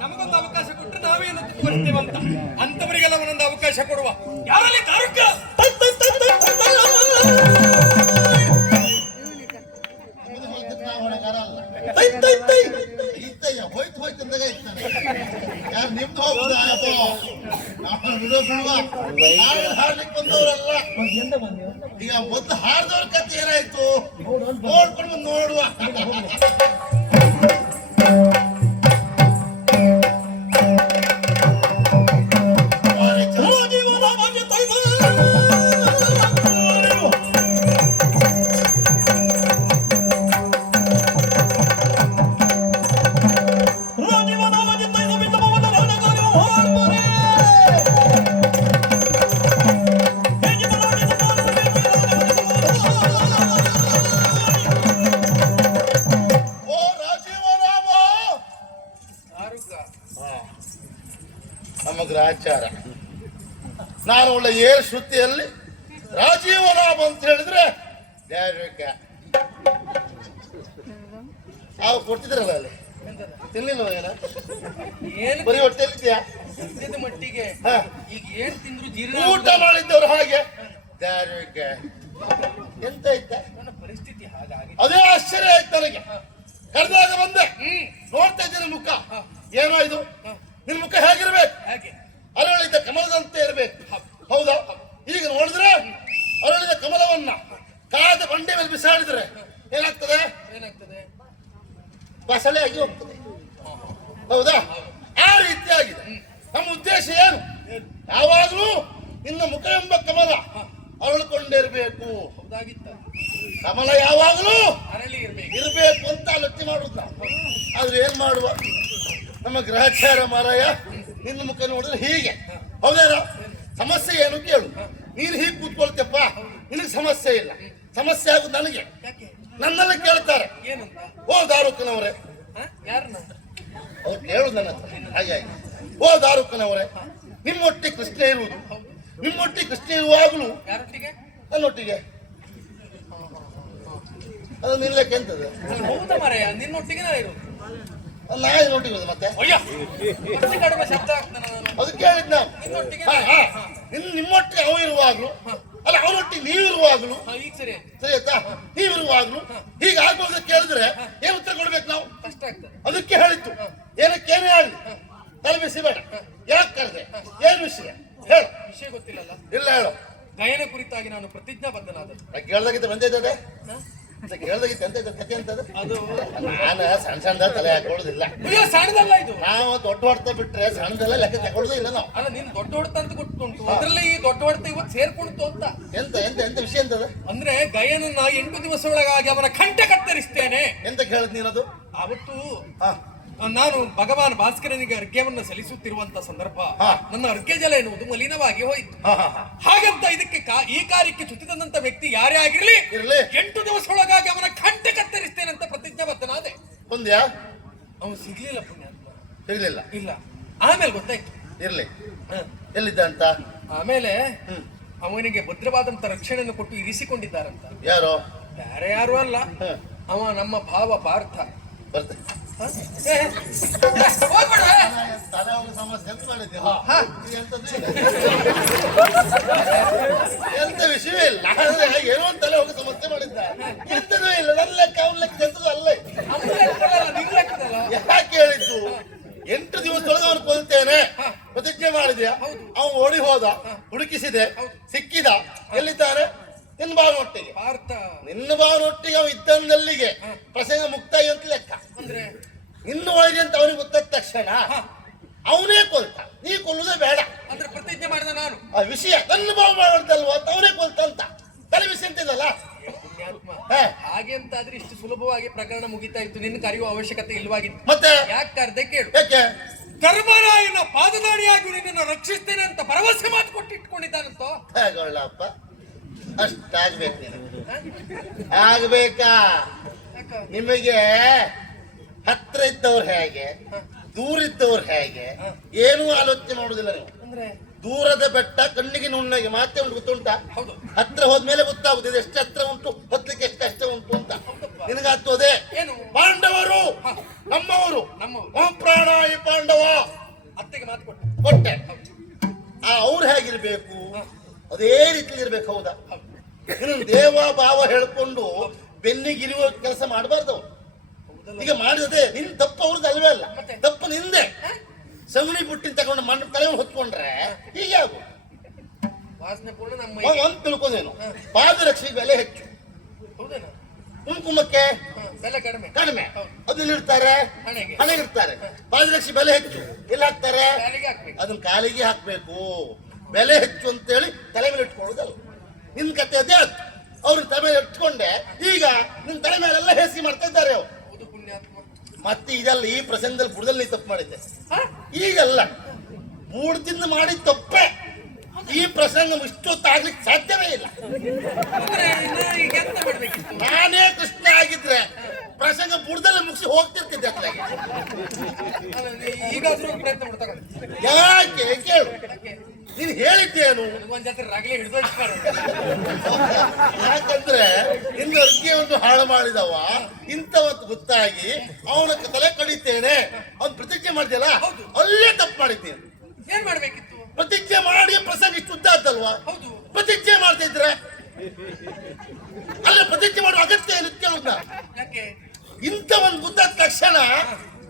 ನಮಗೊಂದು ಅವಕಾಶ ಕೊಟ್ಟರೆ ನಾವೇನು ತೋರಿಸ್ತೇವಂತ ಅಂತವರಿಗೆಲ್ಲ ಒಂದೊಂದು ಅವಕಾಶ ಕೊಡುವ. ಯಾರಲ್ಲಿ ತಾರುಕ ಹೋಯ್ತು ಹೋಯ್ತು ಅಂದಾಗ ಇರ್ತಾನೆ. ಯಾರು ನಿಮ್ದು ಹೋಗುದಾ ಹಾಡ್ಲಿಕ್ಕೆ ಬಂದವರಲ್ಲ. ಈಗ ಮೊದಲು ಹಾಡ್ದವ್ರ ಕತೆ ಏನಾಯ್ತು ನೋಡ್ಕೊಂಡು ನೋಡುವ. ಆಚಾರ ನಾನು ಒಳ್ಳೆ ಏರ್ ಶ್ರುತಿಯಲ್ಲಿ ರಾಜೀವ ಲಾಭ ಅಂತ ಹೇಳಿದ್ರೆ ನಾವು ಕೊಡ್ತಿದ್ರಲ್ಲ ಅಲ್ಲಿ ತಿನ್ಲಿಲ್ವ ಏನ ಬರೀ ಹೊಟ್ಟೆಲಿದ್ಯಾ ಮಟ್ಟಿಗೆ ಈಗ ಏನ್ ತಿಂದ್ರು ಊಟ ಮಾಡಿದ್ದವ್ರು ಹಾಗೆ ಎಂತ ಐತ ಪರಿಸ್ಥಿತಿ ಹಾಗಾಗಿ ಅದೇ ಆಶ್ಚರ್ಯ ಆಯ್ತು ನನಗೆ. ಕರೆದಾಗ ಬಂದೆ ನೋಡ್ತಾ ಇದ್ದೀನಿ ಮುಖ ಏನೋ ಇದು ನಿನ್ ಮುಖ ಹೇಗಿರ್ಬೇಕು? ಅರಳಿದ ಕಮಲದಂತೆ ಇರ್ಬೇಕು. ಹೌದಾ? ಈಗ ನೋಡಿದ್ರೆ ಅರಳಿದ ಕಮಲವನ್ನ ಕಾದ ಬಂಡೆ ಮೇಲೆ ಬಿಸಾಡಿದ್ರೆ ಏನಾಗ್ತದೆ? ಬಸಳೆ ಆಗಿ ಹೋಗ್ತದೆ. ಹೌದಾ? ಆ ರೀತಿಯಾಗಿದೆ ನಮ್ಮ ಉದ್ದೇಶ. ಏನು? ಯಾವಾಗಲೂ ಇನ್ನು ಮುಖ ಎಂಬ ಕಮಲ ಅರಳಿಕೊಂಡಿರ್ಬೇಕು. ಕಮಲ ಯಾವಾಗಲೂ ಇರಬೇಕು ಅಂತ ಆಲೋಚನೆ ಮಾಡುದು ನಾವು. ಆದ್ರೆ ಏನ್ ಮಾಡುವ, ನಮ್ಮ ಗ್ರಹಚಾರ ಮಾರಾಯ ನಿನ್ನ ಮುಖ ನೋಡಿದ್ರೆ ಹೀಗೆ. ಹೌದೇನೋ? ಸಮಸ್ಯೆ ಏನು ಕೇಳು. ನೀನು ಹೀಗೆ ಕೂತ್ಕೊಳ್ತೇಪ್ಪ, ನಿನಗೆ ಸಮಸ್ಯೆ ಇಲ್ಲ. ಸಮಸ್ಯೆ ಆಗುದು ನನಗೆ. ನನ್ನೆಲ್ಲ ಕೇಳ್ತಾರೆ, ಓ ದಾರುಕನವರೇ, ಅವ್ರು ಕೇಳುದು ನನ್ನ ಹತ್ರ ಹಾಗೆ, ಓ ದಾರುಕನವರೇ, ನಿಮ್ಮೊಟ್ಟಿಗೆ ಕೃಷ್ಣ ಇರುವುದು, ನಿಮ್ಮೊಟ್ಟಿಗೆ ಕೃಷ್ಣ ಇರುವಾಗಲೂ ನನ್ನೊಟ್ಟಿಗೆ ಅದು ನಿಲ್ಲಕ್ಕೆ ಎಂತದೆ? ನಿನ್ನೊಟ್ಟಿಗೆ ನಾಯಿ ನೋಟಿರೋದು ಮತ್ತೆ ಅದಕ್ಕೆ ಹೇಳಿದ್ ನಾವು. ನಿಮ್ಮೊಟ್ಟಿಗೆ ಅವ ಇರುವಾಗ್ಲು ಅಲ್ಲ ಅವನೊಟ್ಟಿಗೆ ನೀವು ಇರುವಾಗ್ಲು ಸರಿ ಆಯ್ತಾ? ನೀವಿರುವಾಗ್ಲು ಹೀಗೆ ಆಗೋದ ಕೇಳಿದ್ರೆ ಏನು ಉತ್ತರ ಕೊಡ್ಬೇಕು ನಾವು? ಅದಕ್ಕೆ ಹೇಳಿತ್ತು. ಏನಕ್ಕೇನೇ ಆಗಲಿ ತಲೆ ಬಿಸಿ ಬೇಡ. ಯಾಕೆ ಕರೆದೆ? ಏನ್ ವಿಷಯ ಹೇಳು. ವಿಷಯ ಗೊತ್ತಿಲ್ಲಲ್ಲ? ಇಲ್ಲ ಹೇಳು. ಗಯನ ಕುರಿತಾಗಿ ನಾನು ಪ್ರತಿಜ್ಞಾಬದ್ಧನಾದ. ಕೇಳ್ದಾಗಿದ್ದ ಬಂದಿದ್ದದೆ ಕೇಳ್ದಾಗಿತ್ತು ಅಂತ ಕತೆ ಅಂತದ. ನಾನು ಸಣ್ಣ ಸಣ್ಣ ತಲೆ ಹಾಕೊಳ್ಳೋದಿಲ್ಲ. ಸಣ್ಣದಲ್ಲ ಇದು. ನಾವು ದೊಡ್ಡ ಹೊಡ್ತ ಬಿಟ್ರೆ ಸಣ್ಣದೆಲ್ಲ ಲೆಕ್ಕ ತಗೊಳ್ಳೋದು ಇಲ್ಲ ನಾವು. ಅಲ್ಲ ನೀನು ದೊಡ್ಡ ಹೊಡ್ತ ಅಂತ ಗೊತ್ತುಂಟು, ಅದ್ರಲ್ಲಿ ಈ ದೊಡ್ಡ ಹೊಡ್ತ ಇವತ್ತು ಸೇರ್ಕೊಳ್ತು ಅಂತ. ಎಂತ ಎಂತ ಎಂತ ವಿಷಯ ಅಂತದ? ಅಂದ್ರೆ ಗಯನನ್ನ 8 ದಿವಸದೊಳಗಾಗಿ ಅವನ ಕಂಠ ಕತ್ತರಿಸ್ತೇನೆ ಎಂತ ಕೇಳದ್ ನೀನದು? ಅವತ್ತು ನಾನು ಭಗವಾನ್ ಭಾಸ್ಕರನಿಗೆ ಅರ್ಘ್ಯವನ್ನು ಸಲ್ಲಿಸುತ್ತಿರುವಂತ ಸಂದರ್ಭ ನನ್ನ ಅರ್ಘ್ಯ ಜಲ ಎನ್ನುವುದು ಮಲಿನವಾಗಿ ಹೋಯಿತು. ಹಾಗಂತ ಇದಕ್ಕೆ ಈ ಕಾರ್ಯಕ್ಕೆ ಚ್ಯುತಿ ತಂದಂತ ವ್ಯಕ್ತಿ ಯಾರೇ ಆಗಿರ್ಲಿ 8 ದಿವಸದೊಳಗಾಗಿ ಅವನ ಕಂಠ ಕತ್ತರಿಸ್ತೇನೆ ಅಂತ ಪ್ರತಿಜ್ಞಾಬದ್ಧನಾದೆ. ಒಂದ್ಯಾ ಅವನು ಸಿಗ್ಲಿಲ್ಲ. ಪುಣ್ಯಾತ್ಮ ಸಿಗ್ಲಿಲ್ಲ. ಇಲ್ಲ. ಆಮೇಲೆ ಗೊತ್ತಾಯ್ತು. ಇರ್ಲಿ ಎಲ್ಲಿದ್ದ ಅಂತ. ಆಮೇಲೆ ಅವನಿಗೆ ಭದ್ರವಾದಂತ ರಕ್ಷಣೆಯನ್ನು ಕೊಟ್ಟು ಇರಿಸಿಕೊಂಡಿದ್ದಾರಂತ. ಯಾರು? ಬೇರೆ ಯಾರು ಅಲ್ಲ, ಅವ ನಮ್ಮ ಭಾವ ಪಾರ್ಥ. ಎಂತ ವಿಷಯವೇ ಇಲ್ಲ. ಏನೋ ಒಂದು ತಲೆ ಹೋಗಿ ಸಮಸ್ಯೆ ಮಾಡಿದ್ದ. ಎಂತದೂ ಇಲ್ಲ. ನನ್ನ ಲೆಕ್ಕ ಅವನ ಲೆಕ್ಕ ಎಂತದೂ ಅಲ್ಲ. ಯಾಕೆ ಹೇಳಿದ್ದು? 8 ದಿವಸದೊಳಗೆ ಅವನು ಕೊಲ್ತೇನೆ ಪ್ರತಿಜ್ಞೆ ಮಾಡಿದ್ಯಾ? ಅವನು ಓಡಿ ಹೋದ, ಹುಡುಕಿಸಿದೆ, ಸಿಕ್ಕಿದ. ಎಲ್ಲಿದ್ದಾರೆ? ನಿನ್ನ ಭಾವನೊಟ್ಟಿಗೆ. ನಿನ್ನ ಭಾವನೊಟ್ಟಿಗೆ ಅವ ಇದ್ದಂದಲ್ಲಿಗೆ ಪ್ರಸಂಗ ಮುಕ್ತಾಯ ಅಂತ ಲೆಕ್ಕ. ಅಂದ್ರೆ ಇನ್ನು ಒಳಗೆ ಅಂತ ಅವನಿಗೆ ಗೊತ್ತಾದ ತಕ್ಷಣ ಅವನೇ ಕೊಲ್ತ. ನೀ ಕೊಲ್ಲುದೇ ಬೇಡ ಅಂದ್ರೆ ಪ್ರತಿಜ್ಞೆ ಮಾಡಿದ ನಾನು. ಆ ವಿಷಯ ನನ್ನ ಭಾವ ಮಾಡ್ದಲ್ವ ಅಂತ ಅವನೇ ಕೊಲ್ತಂತ ತಲೆ ವಿಷಯ ಅಂತಿದ್ದಲ್ಲ. ಹಾಗೆ ಅಂತ ಆದ್ರೆ ಇಷ್ಟು ಸುಲಭವಾಗಿ ಪ್ರಕರಣ ಮುಗಿತಾ ಇತ್ತು. ನಿನ್ನ ಕರೆಯುವ ಅವಶ್ಯಕತೆ ಇಲ್ವಾಗಿತ್ತು. ಮತ್ತೆ ಯಾಕೆ ಕರೆದೆ ಕೇಳು. ಯಾಕೆ? ಧರ್ಮರಾಯನ ಪಾದದಾಡಿಯಾಗಿ ನಿನ್ನನ್ನು ರಕ್ಷಿಸ್ತೇನೆ ಅಂತ ಭರವಸೆ ಮಾತು ಕೊಟ್ಟಿಟ್ಕೊಂಡಿದ್ದಾನಂತ. ಹೇಗೊಳ್ಳಪ್ಪ, ಅಷ್ಟಾಗ್ಬೇಕು. ಆಗ್ಬೇಕಾ? ನಿಮಗೆ ಹತ್ರ ಇದ್ದವ್ರು ಹೇಗೆ, ದೂರ ಇದ್ದವ್ರು ಹೇಗೆ, ಏನೂ ಆಲೋಚನೆ ಮಾಡುದಿಲ್ಲ ನೀವು. ದೂರದ ಬೆಟ್ಟ ಕಣ್ಣಿಗೆ ನುಣ್ಣಗೆ ಮಾತೆ ಉಂಟು, ಗೊತ್ತುಂಟ? ಹತ್ರ ಹೋದ್ಮೇಲೆ ಗೊತ್ತಾಗುದಿದೆ ಎಷ್ಟು ಹತ್ರ ಉಂಟು, ಹೊತ್ಲಿಕ್ಕೆ ಎಷ್ಟು ಕಷ್ಟ ಉಂಟು ಅಂತ. ನಿನಗಾಗ್ತದೆ. ಏನು? ಪಾಂಡವರು ನಮ್ಮವರು, ನಮ್ಮವರು. ಮಮ ಪ್ರಾಣಾಯ ಪಾಂಡವ ಅತ್ತೆಗೆ ಮಾತು ಕೊಟ್ಟೆ. ಕೊಟ್ಟೆ. ಅವ್ರು ಹೇಗಿರ್ಬೇಕು ಅದೇ ರೀತಿ ಇರ್ಬೇಕು. ಹೌದಾ? ಇನ್ನು ದೇವ ಭಾವ ಹೇಳ್ಕೊಂಡು ಬೆನ್ನಿಗಿರುವ ಕೆಲಸ ಮಾಡಬಾರ್ದು. ಈಗ ಮಾಡಿದೆ ನಿನ್ ತಪ್ಪು ಅವ್ರದ್ದು ಅಲ್ವೇ ಅಲ್ಲ, ತಪ್ಪು ನಿಂದೆ. ಸಗಣಿ ಬುಟ್ಟಿನ ತಗೊಂಡು ಮಣ್ಣು ತಲೆ ಹೊತ್ಕೊಂಡ್ರೆ ಹೀಗೆ ಆಗು. ವಾಸನೆ ಪೂರ್ಣ ನಮ್ಮ ಒಂದ್ ತಿಳ್ಕೋದೇನು, ಪಾದರಕ್ಷೆಗೆ ಬೆಲೆ ಹೆಚ್ಚು, ಹೌದೇನಾ? ಕುಂಕುಮಕ್ಕೆ ಬೆಲೆ ಕಡಿಮೆ ಕಡಿಮೆ. ಅದನ್ನ ಇಡ್ತಾರೆ, ಹಣೆಗೆ ಇಡ್ತಾರೆ. ಪಾದರಕ್ಷೆ ಬೆಲೆ ಹೆಚ್ಚು, ಎಲ್ಲಿ ಹಾಕ್ತಾರೆ? ಕಾಲಿಗೆ ಹಾಕ್ಬೇಕು. ಅದನ್ನ ಕಾಲಿಗೆ ಹಾಕ್ಬೇಕು. ಬೆಲೆ ಹೆಚ್ಚು ಅಂತೇಳಿ ತಲೆ ಮೇಲೆ ಇಟ್ಕೊಳ್ಳೋದಲ್ಲ. ನಿನ್ ಕತೆ ಅದೇ ಆಯ್ತು. ಅವ್ರನ್ನ ತಲೆ ಮೇಲೆ ಇಟ್ಕೊಂಡೆ, ಈಗ ನಿನ್ ತಲೆ ಮೇಲೆಲ್ಲ ಹೇಸಿ ಮಾಡ್ತಾ ಇದ್ದಾರೆ ಅವ್ರು. ಹೌದು ಪುಣ್ಯಾತ್ಮ. ಮತ್ತೆ ಇದೆಲ್ಲ ಈ ಪ್ರಸಂಗದಲ್ಲಿ ಬುಡದಲ್ಲಿ ನೀ ತಪ್ಪು ಮಾಡಿದ್ದೆ. ಈಗಲ್ಲ, ಬೂಡ್ದಿಂದ ಮಾಡಿದ ತಪ್ಪೆ. ಈ ಪ್ರಸಂಗ ಇಷ್ಟೊತ್ತಾಗ್ಲಿಕ್ಕೆ ಸಾಧ್ಯವೇ ಇಲ್ಲ. ಈಗ ಎಂತ ಮಾಡ್ಬೇಕಿತ್ತು? ನಾನೇ ಕೃಷ್ಣ ಆಗಿದ್ರೆ ಪ್ರಸಂಗ ಬುಡದಲ್ಲಿ ಮುಗಿಸಿ ಹೋಗ್ತಿರ್ತಿದ್ದೆ ಅತ್ಲಾಗೆ. ಈಗಾದ್ರೂ ಪ್ರಯತ್ನ ಮಾಡ್ತಾರೆ. ಯಾಕೆ ಕೇಳು, ನೀನ್ ಹೇಳಿದ್ದೇನು? ಒಂದ್ ಜಾತ್ರೆ ರಾಗಲೇ ಹಿಡಿದು ಯಾಕಂದ್ರೆ ನಿನ್ನ ಅರ್ಜಿಯನ್ನು ಹಾಳು ಮಾಡಿದವ ಇಂಥವತ್ತು ಗೊತ್ತಾಗಿ ಅವನ ತಲೆ ಕಡಿತೇನೆ ಅವ್ನು ಪ್ರತಿಜ್ಞೆ ಮಾಡಿದ್ಯಲ್ಲ, ಅಲ್ಲೇ ತಪ್ಪು ಮಾಡಿದ್ದೇನೆ. ಏನ್ ಮಾಡ್ಬೇಕಿತ್ತು? ಪ್ರತಿಜ್ಞೆ ಮಾಡಿ ಪ್ರಸಂಗ ಇಷ್ಟು ಉದ್ದ ಆದ್ದಲ್ವಾ? ಹೌದು. ಪ್ರತಿಜ್ಞೆ ಮಾಡ್ತಿದ್ರೆ ಅಲ್ಲ, ಪ್ರತಿಜ್ಞೆ ಮಾಡುವ ಅಗತ್ಯ ಏನಿತ್ತು ಕೇಳುದ? ಯಾಕೆ? ಇಂಥ ಒಂದು ಗುದ್ದಾದ ತಕ್ಷಣ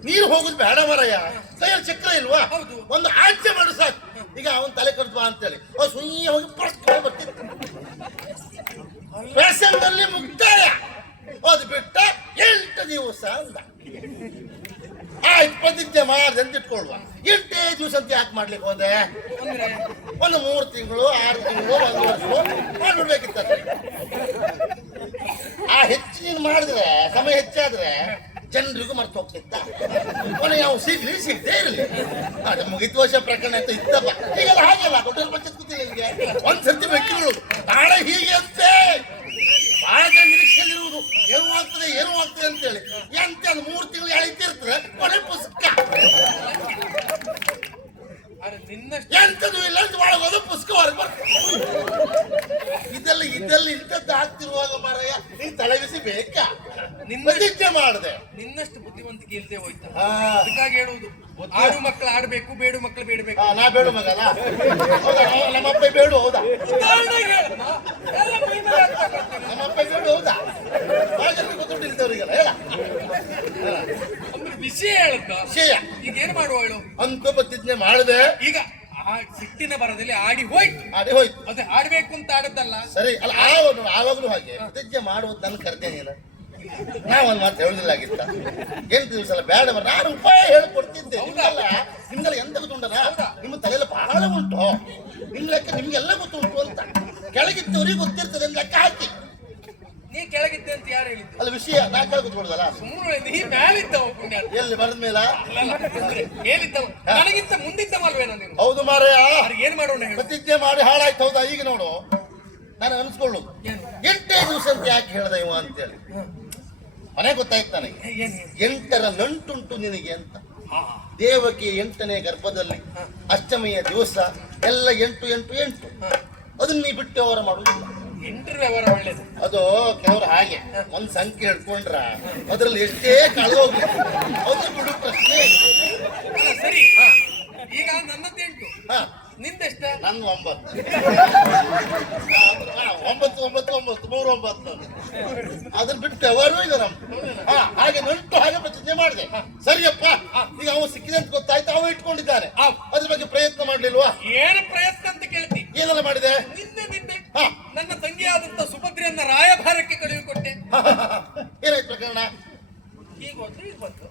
ನೀರು ಹೋಗುದು ಬೇಡ ಮರಯ್ಯ. ಕೈಯಲ್ಲಿ ಚಕ್ರ ಇಲ್ವಾ? ಹೌದು. ಒಂದು ಆಜ್ಞೆ ಮಾಡು ಸಾಕು. ಈಗ ಅವನ್ ತಲೆ ಕಡ್ಬಾ ಅಂತೇಳಿ ಅವ್ರು ಸುಯ್ಯ ಹೋಗಿ ಪ್ರಶ್ನೆ ಬರ್ತಿತ್ತು. ಪ್ರಸಂಗದಲ್ಲಿ ಮುಕ್ತಾಯ. ಅದು ಬಿಟ್ಟ 8 ದಿವಸ ಅಂದ. ಆಯ್ತು, ಪ್ರತಿಜ್ಞೆ ಮಾಡ್ದೆ ಅಂತ ಇಟ್ಕೊಳ್ವಾ. 8 ದಿವಸ ಅಂತ ಯಾಕೆ ಮಾಡ್ಲಿಕ್ಕೆ ಹೋದೆ? ಒಂದು 3 ತಿಂಗಳು 6 ತಿಂಗಳು 1 ವರ್ಷ ಮಾಡ್ಬಿಡ್ಬೇಕಿತ್ತ. ಆ ಹೆಚ್ಚು ನೀನು ಮಾಡಿದ್ರೆ, ಸಮಯ ಹೆಚ್ಚಾದ್ರೆ ಜನರಿಗೂ ಮರ್ತು ಹೋಗ್ತಿತ್ತ. ಕೊನೆ ಯಾವ ಸಿಗದೇ ಇರಲಿ. ಅದು ಮುಗಿದ ವರ್ಷ ಪ್ರಕರಣ ಅಂತ ಇತ್ತಪ್ಪ. ಈಗೆಲ್ಲ ಹಾಗೆಲ್ಲ ದೊಡ್ಡ ಪಂಚಾಯತ್ ಕೂತಿಲ್ಲ. ನಿಮಗೆ ಒಂದ್ಸರ್ತಿ ಬೆಕ್ಕಿಗಳು ನಾಳೆ ಹೀಗೆ ಅಂತೆ ಬಹಳ ಜನ ನಿರೀಕ್ಷೆಯಲ್ಲಿರುವುದು. ಏನು ಆಗ್ತದೆ ಅಂತೇಳಿ ಎಂತ 3 ತಿಂಗಳು ಎಳಿತಿರ್ತದೆ. ಕೊನೆ ಪುಸ್ತಕ ಎಂತದು ಇಲ್ಲ ಅಂತ ಒಳಗೋದು ಪುಸ್ತಕ ಹೊರಗೆ ಬರ್ತದೆ. ಇದೆಲ್ಲ ಇಂಥದ್ದು ಆಗ್ತಿರುವಾಗ ಮಾರಾಯ ನೀನ್ ತಲೆ ಬಿಸಿ ಬೇಕಾ? ಪ್ರತಿಜ್ಞೆ ಮಾಡಿದೆ. ನಿನ್ನಷ್ಟು ಬುದ್ಧಿವಂತಿಕೆ ಇಲ್ಲದೆ ಹೋಯ್ತು. ಹಾ. ಅದಕ್ಕಾಗಿ ಹೇಳುವುದು, ಆಡು ಮಕ್ಕಳು ಆಡ್ಬೇಕು, ಬೇಡು ಮಕ್ಕಳು ಬೇಡಬೇಕು. ನಾ ಬೇಡು ಮಗಲ್ಲ. ಹೌದಾ? ನಮ್ಮಪ್ಪ ಬೇಡು. ಹೌದಾ? ನಮ್ಮಪ್ಪ ಬೇಡು. ಹೌದಾ? ಗೊತ್ತಿಲ್ದವ್ರಿಗೆಲ್ಲ ಹೇಳ ವಿಷಯ ಹೇಳುತ್ತ. ವಿಷಯ ಈಗ ಏನ್ ಮಾಡುವ ಹೇಳು? ಅಂತ ಪ್ರತಿಜ್ಞೆ ಮಾಡಿದೆ. ಈಗ ಆ ಸಿಟ್ಟಿನ ಬರದಲ್ಲಿ ಆಡಿ ಹೋಯ್ತು. ಅದೇ ಆಡ್ಬೇಕು ಅಂತ ಆಡದ್ದಲ್ಲ. ಸರಿ ಅಲ್ಲ, ಆವಾಗಲೂ ಹಾಗೆ ಪ್ರತಿಜ್ಞೆ ಮಾಡುವುದು ನನ್ನ ಕರ್ತೆ. ನೀನು ನಾವೊಂದು ಮಾತು ಹೇಳುದಿಲ್ಲ ಆಗಿತ್ತ. 8 ದಿವಸ ಅಲ್ಲ ಬೇಡ, ನಾನು ಉಪಾಯ ಹೇಳ್ಕೊಡ್ತಿದ್ದೆ. ನಿಮ್ಗೆಲ್ಲ ಎಂತ ಗೊತ್ತುಂಟನ? ನಿಮ್ಮ ತಲೆಯಲ್ಲಿ ಬಹಳ ಉಂಟು. ನಿಮ್ ಲೆಕ್ಕ ನಿಮ್ಗೆಲ್ಲ ಗೊತ್ತುಂಟು ಅಂತ. ಕೆಳಗಿದ್ದವ್ರಿಗೆ ಗೊತ್ತಿರ್ತದೆ ಅಂತ ಲೆಕ್ಕ ಹಾಕಿ. ನೀ ಕೆಳಗಿದ್ದೆ ಅಂತ ಯಾರು ಹೇಳಿದ್ದು? ಅಲ್ಲ, ವಿಷಯ ನಾ ಕೆಳಗೊತ್ಕೊಡುದಲ್ಲ. ಸುಮ್ಮನೆ ನೀ ಮೇಲಿದ್ದವ ಪುಣ್ಯ. ಎಲ್ಲಿ ಬರದ ಮೇಲ ಮೇಲಿದ್ದವ, ನನಗಿಂತ ಮುಂದಿದ್ದವಲ್ವೇನೋ ನೀನು? ಹೌದು ಮಾರಯ್ಯ. ಏನ್ ಮಾಡೋಣ ಹೇಳು? ಪ್ರತಿಜ್ಞೆ ಮಾಡಿ ಹಾಳಾಯ್ತು. ಹೌದಾ? ಈಗ ನೋಡು, ನಾನು ಅನ್ಸ್ಕೊಳ್ಳುದು 8 ದಿವಸ ಅಂತ ಯಾಕೆ ಹೇಳ್ದ ಇವ ಅಂತೇಳಿ. ಮನೆ ಗೊತ್ತಾಯ್ತು ನನಗೆ. 8ರ ನಂಟುಂಟು ನಿನಗೆ ಅಂತ. ದೇವಕಿ 8ನೇ ಗರ್ಭದಲ್ಲಿ ಅಷ್ಟಮಿಯ ದಿವಸ ಎಲ್ಲ 8 ಅದನ್ನ ನೀ ಬಿಟ್ಟು ವ್ಯವಹಾರ ಮಾಡುವುದಿಲ್ಲ. 8ರ ವ್ಯವಹಾರ ಒಳ್ಳೇದು. ಅದು ಕೆಲವರು ಹಾಗೆ ಒಂದ್ ಸಂಖ್ಯೆ ಹಿಡ್ಕೊಂಡ್ರ ಅದ್ರಲ್ಲಿ ಎಷ್ಟೇ ಕಳೆದೋಗ್ಲಿ ಅದು ಬಿಡು ಪ್ರಶ್ನೆ. ಸರಿ, ಈಗ ನನ್ನದ್ದು 8, ನಿಂದೆಷ್ಟ? ನನ್ 9. 9 ಅದನ್ನ ಬಿಟ್ಟು ವ್ಯವಹಾರ ಈಗ ನಮ್ದು. ಹಾಗೆ ನಂಟು ಹಾಗೆ ಪ್ರತಿಜ್ಞೆ ಮಾಡಿದೆ. ಸರಿಯಪ್ಪ, ಈಗ ಅವ ಸಿಕ್ಕಿದೆ ಅಂತ ಗೊತ್ತಾಯ್ತು, ಅವ ಇಟ್ಕೊಂಡಿದ್ದಾನೆ. ಅದ್ರ ಬಗ್ಗೆ ಪ್ರಯತ್ನ ಮಾಡ್ಲಿಲ್ವಾ? ಏನು ಪ್ರಯತ್ನ ಅಂತ ಕೇಳ್ತಿ? ಏನೆಲ್ಲ ಮಾಡಿದೆ? ನಿನ್ನೆ ನನ್ನ ತಂಗಿಯಾದಂತ ಸುಭದ್ರೆಯನ್ನ ರಾಯಭಾರಕ್ಕೆ ಕಳುಹಿಕೊಟ್ಟೆ. ಏನಾಯ್ತು ಪ್ರಕರಣ? ಈಗ ಹೋದ್ರೆ ಈಗ ಬಂತು.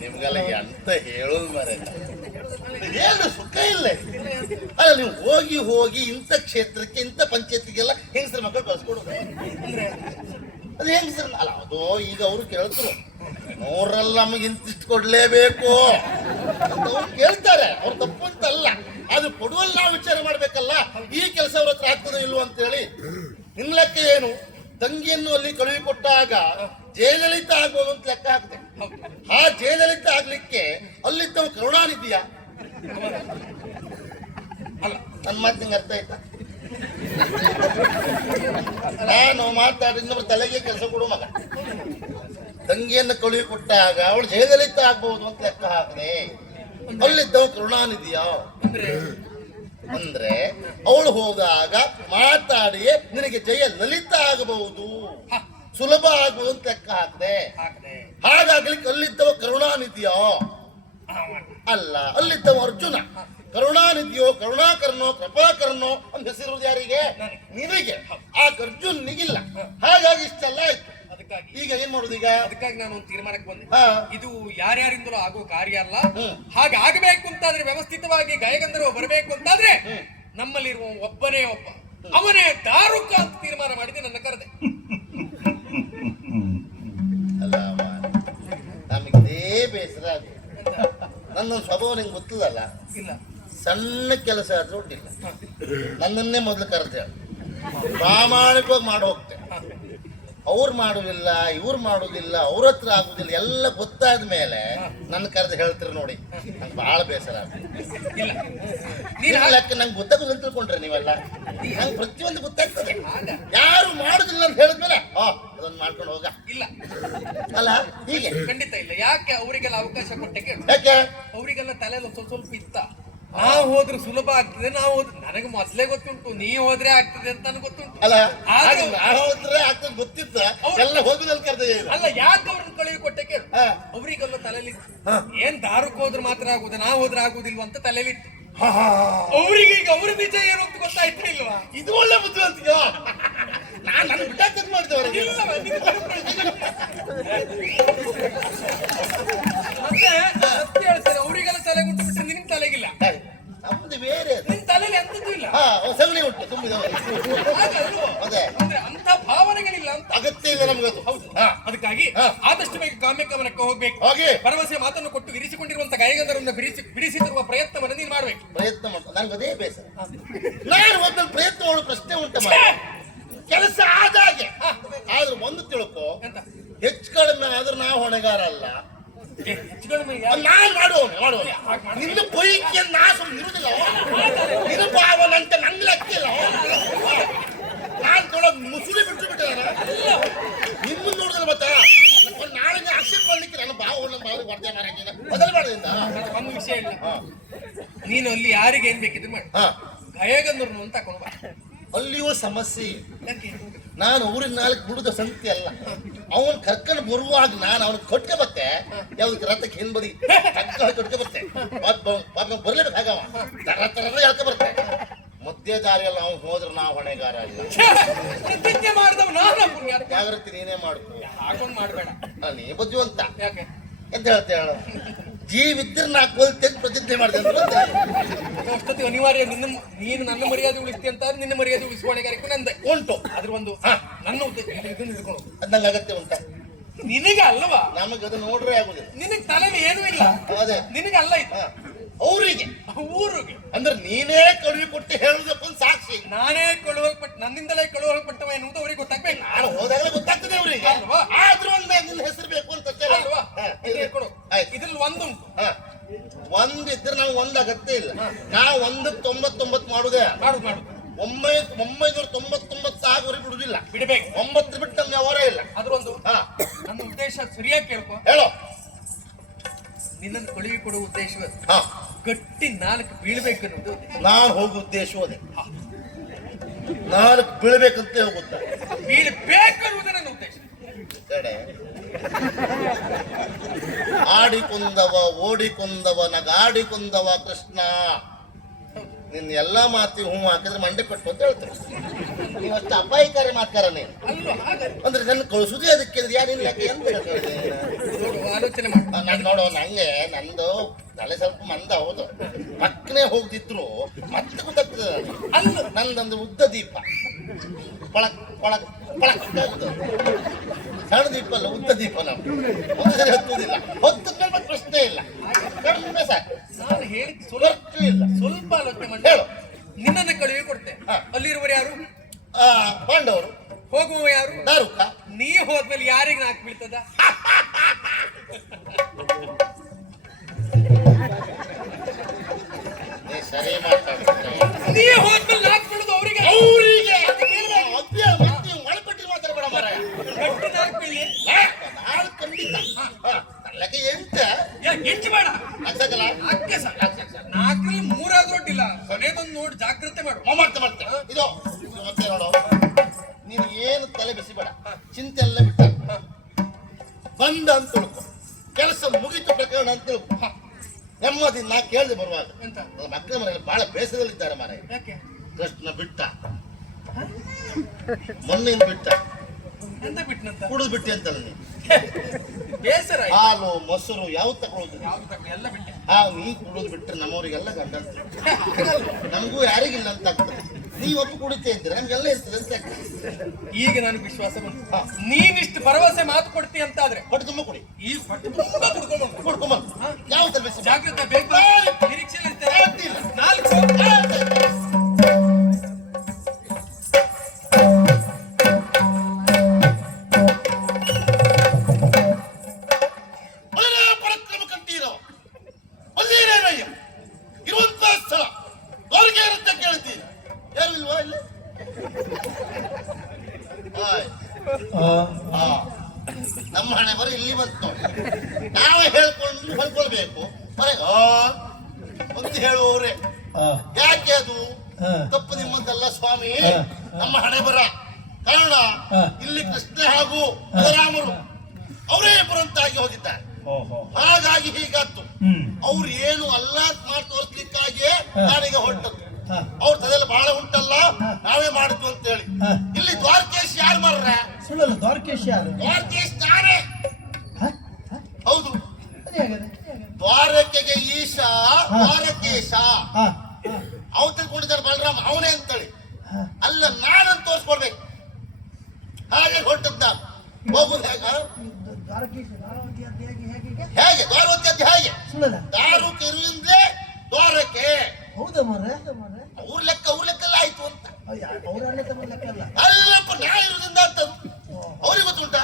ನಿಮ್ಗೆಲ್ಲ ಎಂತ ಹೇಳೋದು ಮರ, ಏನು ಸುಖ ಇಲ್ಲ. ಅಲ್ಲ, ನೀವು ಹೋಗಿ ಇಂಥ ಕ್ಷೇತ್ರಕ್ಕೆ ಇಂಥ ಪಂಚಾಯತಿಗೆಲ್ಲ ಹೆಂಗಸರ ಮಕ್ಕಳು ಕಳ್ಸ್ಕೊಡೋದು. ಅದು ಹೆಂಗಸರ ಅಲ್ಲ, ಅದು ಈಗ ಅವರು ಕೇಳ್ತರು, ನೋಡ್ರಲ್ಲ ನಮಗೆ ಇಂತಿಷ್ಟು ಕೊಡ್ಲೇಬೇಕು ಅಂತ ಅವ್ರು ಕೇಳ್ತಾರೆ. ಅವ್ರು ತಪ್ಪು ಅಂತ ಅಲ್ಲ, ಅದು ಕೊಡುವಲ್ಲಿ ನಾವು ವಿಚಾರ ಮಾಡ್ಬೇಕಲ್ಲ. ಈ ಕೆಲಸ ಅವ್ರ ಹತ್ರ ಆಗ್ತದೋ ಇಲ್ವೋ ಅಂತೇಳಿ. ನಿನ್ ಲೆಕ್ಕ ಏನು? ತಂಗಿಯನ್ನು ಅಲ್ಲಿ ಕಳುಹಿಕೊಟ್ಟಾಗ ಜಯಲಲಿತ ಆಗ್ಬೋದು ಅಂತ ಲೆಕ್ಕ ಹಾಕಿದೆ. ಆ ಜಯಲಲಿತ ಆಗ್ಲಿಕ್ಕೆ ಅಲ್ಲಿದ್ದ ಕರುಣಾನಿಧಿಯ ಅಲ್ಲ. ನನ್ನ ಮಾತು ನಿಂಗೆ ಅರ್ಥ ಆಯ್ತಾ? ನಾನು ಮಾತಾಡಿ ಇನ್ನೊಬ್ರು ತಲೆಗೆ ಕೆಲಸ ಕೊಡು ಮಗ. ತಂಗಿಯನ್ನು ಕಳುಹಿ ಕೊಟ್ಟಾಗ ಅವಳು ಜಯಲಲಿತ ಆಗ್ಬಹುದು ಅಂತ ಲೆಕ್ಕ ಹಾಕದೆ, ಅಲ್ಲಿದ್ದವ ಕರುಣಾನಿಧಿಯ ಅಂದ್ರೆ ಅವಳು ಹೋದಾಗ ಮಾತಾಡಿ ನಿನಗೆ ಜಯಲಲಿತ ಆಗಬಹುದು, ಸುಲಭ ಆಗಬಹುದು ಅಂತ ಲೆಕ್ಕ ಹಾಕದೆ. ಹಾಗಾಗ್ಲಿಕ್ಕೆ ಅಲ್ಲಿದ್ದವ ಕರುಣಾನಿಧಿಯ ಅಲ್ಲ, ಅಲ್ಲಿದ್ದವ ಅರ್ಜುನ. ಕರುಣಾನಿಧಿಯೋ ಕರುಣಾಕರನೋ ಕೃಪಾಕರನೋ ಅಂತ ಹೆಸರಿರುವುದು ಯಾರಿಗೆ? ನಿನಗೆ. ಆ ಅರ್ಜುನಿಗಿಲ್ಲ. ಹಾಗಾಗಿ ಇಷ್ಟೆಲ್ಲ ಆಯ್ತು. ಈಗ ಏನ್ ಮಾಡುದು? ಈಗ ಅದಕ್ಕಾಗಿ ನಾನು ಒಂದು ತೀರ್ಮಾನಕ್ಕೆ ಬಂದೆ. ಹಾ. ಇದು ಯಾರ್ಯಾರಿಂದಲೂ ಆಗೋ ಕಾರ್ಯ ಅಲ್ಲ. ಹಾಗೆ ಆಗಬೇಕು ಅಂತಾದ್ರೆ, ವ್ಯವಸ್ಥಿತವಾಗಿ ಗಾಯಗಂಧರ್ವ ಬರಬೇಕು ಅಂತಾದ್ರೆ ನಮ್ಮಲ್ಲಿರುವ ಒಬ್ಬನೇ ಒಬ್ಬ, ಅವನೇ ದಾರುಕ ಅಂತ ತೀರ್ಮಾನ ಮಾಡಿದೆ. ನನ್ನ ಕರೆದೆ. ಅಲ್ಲ ನಮಗೇ ಬೇಸರ ಆಗಿದೆ. ನನ್ನ ಸ್ವಭಾವ ನಿಂಗೆ ಗೊತ್ತದಲ್ಲ. ಇಲ್ಲ, ಸಣ್ಣ ಕೆಲಸ ಆದ್ರೂ ಒಡ್ಡಿಲ್ಲ. ನನ್ನನ್ನೇ ಮೊದಲು ಕರೆದೆ, ಪ್ರಾಮಾಣಿಕವಾಗಿ ಮಾಡಿ ಹೋಗ್ತೇನೆ. ಅವ್ರು ಮಾಡುದಿಲ್ಲ, ಇವ್ರು ಮಾಡುದಿಲ್ಲ, ಅವ್ರ ಹತ್ರ ಆಗುದಿಲ್ಲ, ಎಲ್ಲ ಗೊತ್ತಾದ ಮೇಲೆ ನನ್ನ ಕರೆದು ಹೇಳ್ತೀರಿ ನೋಡಿ, ನಂಗೆ ಬಹಳ ಬೇಸರ ಇಲ್ಲ. ಲೆಕ್ಕ ನಂಗೆ ಗೊತ್ತಾಗೋದು ಅಂತ ತಿಳ್ಕೊಂಡ್ರೆ ನೀವೆಲ್ಲ. ನಂಗೆ ಪ್ರತಿಯೊಂದು ಗೊತ್ತಾಗ್ತದೆ. ಯಾರು ಮಾಡುದಿಲ್ಲ ಅಂತ ಹೇಳಿದ್ಮೇಲೆ ಅದೊಂದು ಮಾಡ್ಕೊಂಡು ಹೋಗ. ಇಲ್ಲ ಅಲ್ಲ ಹೀಗೆ ಖಂಡಿತ ಇಲ್ಲ. ಯಾಕೆ ಅವರಿಗೆಲ್ಲ ಅವಕಾಶ ಕೊಟ್ಟೆ ಕೇಳು. ಯಾಕೆ? ಅವರಿಗೆಲ್ಲ ತಲೆಯಲ್ಲಿ ಸ್ವಲ್ಪ ಸ್ವಲ್ಪ ಇತ್ತ. ನಾವು ಹೋದ್ರೆ ಸುಲಭ ಆಗ್ತದೆ, ನಾವು ಹೋದ್ರೆ ನನಗೆ ಮೊದ್ಲೇ ಗೊತ್ತುಂಟು, ನೀ ಹೋದ್ರೆ ಆಗ್ತದೆ ಅಂತ ನನಗೆ ಗೊತ್ತುಂಟು. ಅಲ್ಲ ಹೋದ್ರೆ ಆಗ್ತದೆ ಗೊತ್ತಿತ್ತ, ಎಲ್ಲ ಹೋಗುದಲ್ಲಿ ಕರೆದ. ಅಲ್ಲ, ಯಾಕೆ ಅವ್ರನ್ನ ಕಳುಹಿ ಕೊಟ್ಟೆ ಕೇಳು. ಅವರಿಗೆಲ್ಲ ತಲೆಯಲ್ಲಿ ಏನ್ ದಾರುಕ್ ಹೋದ್ರೆ ಮಾತ್ರ ಆಗುದು, ನಾವು ಹೋದ್ರೆ ಆಗುದಿಲ್ವ ಅಂತ ತಲೆಯಲ್ಲಿತ್ತು. ಅವ್ರಿಗೆ ಈಗ ಅವ್ರ ನಿಜ ಏನು ಅಂತ ಗೊತ್ತಾಯ್ತಾ ಇಲ್ವಾ? ಇದು ಒಳ್ಳೆ ಬುದ್ಧಿವಂತಿಗೆ. ನಾನು ನನ್ನ ಬಿಟ್ಟಾಕ ಮಾಡಿದವರಿಗೆ ಮತ್ತೆ ಸತ್ಯ ಹೇಳ್ತಾರೆ, ಅವರಿಗೆಲ್ಲ ತಲೆ ಉಂಟು ಬಿಟ್ರೆ ನಿನ್ ತಲೆಗಿಲ್ಲ. ನಮ್ದು ಬೇರೆ, ನಿನ್ ತಲೆಯಲ್ಲಿ ಎಂತದ್ದು ಇಲ್ಲ. ಸಗಣಿ ಉಂಟು ತುಂಬಿದವರು. ಅಂದ್ರೆ ಅಂತ ಭಾವನೆಗಳಿಲ್ಲ ಅಂತ. ಅಗತ್ಯ ಇಲ್ಲ ನಮ್ಗದು. ಹೌದು. ಅದಕ್ಕಾಗಿ ಆದಷ್ಟು ಬೇಗ ಕಾಮ್ಯ ಗಮನಕ್ಕೆ ಹೋಗ್ಬೇಕು. ಹಾಗೆ ಭರವಸೆ ಮಾತನ್ನು ಕೊಟ್ಟು ಇರಿಸಿಕೊಂಡಿರುವಂತ ಗಾಯಗಂಧರನ್ನು ಬಿಡಿಸಿದಿರುವ ಪ್ರಯತ್ನವನ್ನು ನೀನು ಮಾಡ್ಬೇಕು. ಪ್ರಯತ್ನ ಮಾಡ್ತಾ ನಂಗೆ ಅದೇ ಬೇಸರ. ನಾನು ಒಂದಲ್ಲಿ ಪ್ರಯತ್ನ ಮಾಡೋ ಪ್ರಶ್ನೆ ಉಂಟು ಮಾಡಿ ಕೆಲಸ ಆದಾಗೆ. ಆದ್ರೆ ಒಂದು ತಿಳ್ಕೊ, ಹೆಚ್ಚು ಕಡಿಮೆ ಆದ್ರೆ ನಾವು ಹೊಣೆಗಾರ ಅಲ್ಲ. ನಾನ್ ಮಾಡುವವನು ನಿನ್ನ ಬೈಕಿಯ ನಾ ಸುಮ್ಮನೆ ಇರುದಿಲ್ಲ. ನಿನ್ನ ಭಾವನಂತ ನಂಗೆ ಲೆಕ್ಕಿಲ್ಲ. ನಾನ್ ತೊಳೋ ಮುಸುಳಿ ಬಿಟ್ಟು ಬಿಟ್ಟಿದಾರ ನಿಮ್ಮನ್ನ ನೋಡಿದ್ರೆ ಮತ್ತೆ ನಾಳೆ ಆಕ್ಷೇಪ ಮಾಡ್ಲಿಕ್ಕೆ ನನ್ನ ಭಾವನ ವರ್ಧೆ ಮಾಡಕ್ಕೆ ಮೊದಲು ಮಾಡೋದ್ರಿಂದ ಒಂದು ವಿಷಯ ಇಲ್ಲ. ನೀನು ಅಲ್ಲಿ ಯಾರಿಗೆ ಏನ್ ಬೇಕಿದ್ರು ಮಾಡಿ, ಗಾಯಗಂಧರ್ನು ಅಂತ ತಕೊಂಡು ಬಾ. ಅಲ್ಲಿಯೂ ಸಮಸ್ಯೆ. ನಾನು ಊರಿನ 4 ಬಿಡುದ ಸಂತಿ ಅಲ್ಲ. ಅವನ್ ಕರ್ಕೊಂಡು ಬರುವಾಗ ನಾನು ಅವನ ಕೊಟ್ಕೆ ಬತ್ತೆ, ಯಾವ್ದಕ್ಕೆ ರಥಕ್ಕೆ ಹಿಂಬದಿ ಕೊಟ್ಕೆ ಬರುತ್ತೆ. ಬರ್ಲೇಬೇಕು ಹಾಗವ ತರ ತರ ಹೇಳ್ಕೆ ಬರುತ್ತೆ. ಮಧ್ಯೆ ದಾರಿಯಲ್ಲಿ ಅವ್ನು ಹೋದ್ರೆ ನಾವು ಹೊಣೆಗಾರ ಇಲ್ಲ. ಪ್ರತಿಜ್ಞೆ ಮಾಡಿದವ್ ನಾನು ಜಾಗೃತಿ ನೀನೇ ಮಾಡ್ಕೊ, ಹಾಕೊಂಡ್ ಮಾಡ್ಬೇಡ. ನೀ ಬುದ್ಧಿವಂತ ಯಾಕೆ ಎಂತ ಹೇಳ್ತೆ ಹೇಳು. ಜೀವಿದ್ರೆ ನಾ ಕೊಲ್ತೆ ಪ್ರತಿಜ್ಞೆ ಮಾಡಿದೆ ಅಷ್ಟೊತ್ತಿಗೆ ಅನಿವಾರ್ಯ. ನೀನು ನನ್ನ ಮರ್ಯಾದೆ ಉಳಿಸ್ತಿ ಅಂತ ನಿನ್ನ ಮರ್ಯಾದೆ ಉಳಿಸುವಣೆಗಾರಿಕೆ ನಂದೆ ಉಂಟು. ಅದ್ರ ಒಂದು ನನ್ನ ಇದನ್ನ ಹಿಡ್ಕೊಂಡು ಅದ್ ನಂಗೆ ಅಗತ್ಯ ಉಂಟ. ನಿನಗೆ ಅಲ್ವಾ? ನಮಗೆ ಅದು ನೋಡ್ರೆ ಆಗುದಿಲ್ಲ. ನಿನಗೆ ತಲೆಯಲ್ಲಿ ಏನೂ ಇಲ್ಲ. ಅದೇ ನಿನಗೆ ಅಲ್ಲ ಇದು, ಅವ್ರಿಗೆ ಊರಿಗೆ. ಅಂದ್ರೆ ನೀನೇ ಕಳುಹಿ ಕೊಟ್ಟು ಹೇಳುದಪ್ಪ ಸಾಕ್ಷಿ. ನಾನೇ ಕಳುವಲ್ಪಟ್ಟ, ನನ್ನಿಂದಲೇ ಕಳುವಲ್ಪಟ್ಟವ ಎನ್ನುವುದು ಅವ್ರಿಗೆ ಗೊತ್ತಾಗ್ಬೇಕು. ನಾನು ಹೋದಾಗಲೇ ಗೊತ್ತಾಗ್ತದೆ ಅವ್ರಿಗೆ. ಅಲ್ವಾ? ಆದ್ರೂ ಒಂದ್ ನಿನ್ನ ಹೆಸರು ಬೇಕು ಅಂತ ಅಲ್ವಾ? ಇದ್ರಲ್ಲಿ ಒಂದುಂಟು. ಒಂದಿದ್ರೆ ನಾವು ಒಂದ್ ಅಗತ್ಯ ಇಲ್ಲ. ನಾವು 199 ಮಾಡುದೇ ಮಾಡು 999 ಆಗೋರಿ ಬಿಡುದಿಲ್ಲ. ಬಿಡಬೇಕು. 9 ಬಿಟ್ಟು ನಮ್ಗೆ ಅವರೇ ಇಲ್ಲ. ಅದ್ರೊಂದು ನನ್ನ ಉದ್ದೇಶ ಸರಿಯಾಗಿ ಕೇಳ್ಕೊ. ಹೇಳೋ. ನಿನ್ನನ್ನು ಕಳುಹಿ ಕೊಡುವ ಉದ್ದೇಶ ಗಟ್ಟಿ 4 ಬೀಳ್ಬೇಕು ಅನ್ನೋದು. ನಾನು ಹೋಗುವ ಉದ್ದೇಶ ಅದೇ. 4 ಬೀಳ್ಬೇಕಂತ ಹೋಗುತ್ತಾ? ಬೀಳ್ಬೇಕು ಅನ್ನೋದು ನನ್ನ ಉದ್ದೇಶ. ಆಡಿಕೊಂದವ ಓಡಿಕೊಂದವ ನಗಾಡಿಕೊಂದವ ಕೃಷ್ಣ. ನಿನ್ನ ಎಲ್ಲಾ ಮಾತಿಗೆ ಹೂ ಹಾಕಿದ್ರೆ ಮಂಡೆ ಪೆಟ್ಟು ಅಂತ ಹೇಳ್ತಾರೆ. ನೀವಷ್ಟು ಅಪಾಯಕಾರಿ ಮಾತ್ಕಾರ ನೀನು. ಅಂದ್ರೆ ನನ್ನ ಕಳಿಸುದೇ ಅದಕ್ಕೆ ಯಾರಿಲ್ಲ. ಯಾಕೆ ಎಂತ ಆಲೋಚನೆ ಮಾಡಿ ನಾನು ನೋಡೋ, ನಂಗೆ ನಂದು ತಲೆ ಸ್ವಲ್ಪ ಮಂದ. ಹೌದು, ಪಕ್ಕನೆ ಹೋಗ್ತಿದ್ರು ಮತ್ತೆ ಗೊತ್ತಾಗ್ತದೆ. ನಂದೊಂದು ಉದ್ದ ದೀಪ ಪಳಕ್ ಪಳಕ್ ಪಳಕ್ ಸಣ್ಣ ದೀಪ ಅಲ್ಲ, ಉದ್ದ ದೀಪ. ನಾವು ಒಂದು ಸರಿ ಹತ್ತುವುದಿಲ್ಲ. ಹೊತ್ತದ್ಮೇಲೆ ಮತ್ತೆ ಪ್ರಶ್ನೆ ಇಲ್ಲ, ಕಡಿಮೆ ಸಾಕು. ನಾನು ಹೇಳಿ ಇಲ್ಲ, ಸ್ವಲ್ಪ ಆಲೋಚನೆ ಮಾಡಿ ಹೇಳು. ನಿನ್ನನ್ನು ಕಳುಹಿ ಕೊಡ್ತೆ. ಅಲ್ಲಿರುವರು ಯಾರು? ಪಾಂಡವರು. ಹೋಗುವ ಯಾರು? ದಾರುಕ. ನೀ ಹೋದ್ಮೇಲೆ ಯಾರಿಗೆ ನಾಲ್ಕು ಬೀಳ್ತದ? ಸರಿ ಮಾತಾಡ್ತೀನಿ. ನೀ ಹೋದ್ಮೇಲೆ ನಾಲ್ಕು ಬೀಳುದು ಅವರಿಗೆ. ಹೆಚ್ಚು ಬೇಡ ಆಗ್ತಕ್ಕಲ್ಲ ಅಕ್ಕೆ ಸಾಕು. 4ರಲ್ಲಿ 3 ಆದ್ರೂ ಅಡ್ಡಿಲ್ಲ, ಕೊನೆದೊಂದು ನೋಡಿ ಜಾಗ್ರತೆ ಮಾಡು. ಮಾಡ್ತೆ ಇದು ಮತ್ತೆ ನೋಡು, ನೀನು ಏನು ತಲೆ ಬಿಸಿಬೇಡ, ಚಿಂತೆ ಎಲ್ಲ ಬಿಟ್ಟ ಬಂದ ಅಂತ ತಿಳ್ಕೊ, ಕೆಲಸ ಮುಗಿತು ಪ್ರಕರಣ ಅಂತ ತಿಳ್ಕೊ. ನೆಮ್ಮದಿ ನಾ ಕೇಳಿದೆ ಬರುವಾಗ ಎಂತ ನನ್ನ ಮಕ್ಕಳ ಮನೆಯಲ್ಲಿ ಬಹಳ ಬೇಸರದಲ್ಲಿದ್ದಾರೆ ಮಾರ. ಯಾಕೆ ಕೃಷ್ಣ ಬಿಟ್ಟ, ಮೊನ್ನೆಯಿಂದ ಬಿಟ್ಟ, ಎಂತ ಬಿಟ್ನಂತ ಕುಡಿದು ಬಿಟ್ಟೆ ಅಂತ ನೀನು. ಬೇಸರ ಆಯ್ತು. ಹಾಲು ಮೊಸರು ಯಾವ ತಗೊಳ್ಳೋದು, ಯಾವ್ದು ತಗೊಳ್ಳಿ ಎಲ್ಲ ಬಿಟ್ಟೆ. ನೀ ಕುಡಿದು ಬಿಟ್ರೆ ನಮ್ಮವರಿಗೆಲ್ಲ ಗಂಡ ಅಂತ ನಮಗೂ ಯಾರಿಗಿಲ್ಲ ಅಂತ ಆಗ್ತದೆ. ನೀವೊಬ್ಬ ಕುಡಿತಾ ಇದ್ರೆ ನಮ್ಗೆಲ್ಲ ಇರ್ತದೆ ಅಂತ ಆಗ್ತದೆ. ಈಗ ನನಗೆ ವಿಶ್ವಾಸ ಬಂತು, ನೀನಿಷ್ಟು ಭರವಸೆ ಮಾತು ಕೊಡ್ತಿ ಅಂತ ಆದ್ರೆ ಹೊಟ್ಟೆ ತುಂಬ ಕುಡಿ, ಈ ಹೊಟ್ಟೆ ತುಂಬಾ ಕುಡ್ಕೊಂಬ ಯಾವ ತಲೆ ಬಿಸಿ ಜಾಗ್ರತೆ ಬೇಕು. ನಿರೀಕ್ಷೆಯಲ್ಲಿ ಇರ್ತೇನೆ. 4 ಪರಾಕ್ರಮ ಕಂಠೀರವ ವಜೀರೇನಯ್ಯ ಇರುವಂತಹ ಸ್ಥಳ ಅವ್ರಿಗೆ ಇರುತ್ತೆ ಕೇಳ್ತೀನಿ. ಯಾರು ಇಲ್ವಾ ಇಲ್ಲಿ? ನಮ್ಮ ಹಣೆ ಬರ ಇಲ್ಲಿ ಬಂತು ನೋಡಿ. ನಾವೇ ಹೇಳ್ಕೊಳ್ಬೇಕು ಅಂತ ಹೇಳುವವ್ರೆ. ಯಾಕೆ ಅದು ತಪ್ಪು ನಿಮ್ಮಂತಲ್ಲ ಸ್ವಾಮಿ, ನಮ್ಮ ಹಣೆ ಬರ ಕಾರಣ ಇಲ್ಲಿ ಕೃಷ್ಣ ಹಾಗೂ ಬಲರಾಮರು ಅವರೇ ಬರಂತಾಗಿ ಹೋಗಿದ್ದಾರೆ. ಹಾಗಾಗಿ ಹೀಗಾತ್ತು. ಅವ್ರು ಏನು ಅಲ್ಲ ಮಾಡಿ ತೋರಿಸ್ಲಿಕ್ಕಾಗಿಯೇ ನಾನೀಗ ಹೊರಟದ್ದು. ಅವ್ರ ತಲೆಯಲ್ಲಿ ಬಹಳ ಉಂಟಲ್ಲ, ನಾವೇ ಮಾಡಿದ್ವು ಅಂತ ಹೇಳಿ. ಇಲ್ಲಿ ದ್ವಾರಕೇಶ್ ಯಾರು ಮಾರ್ರ? ಸುಳ್ಳಲ್ಲ, ದ್ವಾರಕೇಶ್ ಯಾರು? ದ್ವಾರಕೇಶ್ ನಾನೇ. ಹೌದು, ಅದೇ ಆಗದೆ. ದ್ವಾರಕೆಗೆ ಈಶಾ ದ್ವಾರಕೇಶ. ಅವ್ರು ತಿಳ್ಕೊಂಡಿದ್ದಾರೆ ಬಲರಾಮ ಅವನೇ ಅಂತೇಳಿ. ಅಲ್ಲ, ನಾನಂತ ತೋರಿಸ್ಕೊಡ್ಬೇಕು. ಹಾಗೆ ಹೊರಟದ್ದು ನಾನು. ಹೋಗುದು ಹೇಗ? ದ್ವಾರಕೇಶ್ ದ್ವಾರವತಿ ಅಂತ ಹೇಗೆ ದ್ವಾರವತಿ ಅಂತ ಹೇಗೆ? ಸುಳ್ಳಲ್ಲ, ದಾರುಕೆ ಇರುವಿಂದಲೇ ದ್ವಾರಕೆ. ಹೌದಾ ಮಾರ್ರೆ? ಅವ್ರ ಲೆಕ್ಕಲ್ಲ ಆಯ್ತು ಅಂತ. ಅವ್ರ ಅಣ್ಣ ತಮ್ಮ ಲೆಕ್ಕ ಅಲ್ಲ. ಅಲ್ಲಪ್ಪ, ನಾ ಇರೋದ್ರಿಂದ ಅಂತದ್ದು ಅವ್ರಿಗೆ ಗೊತ್ತುಂಟಾ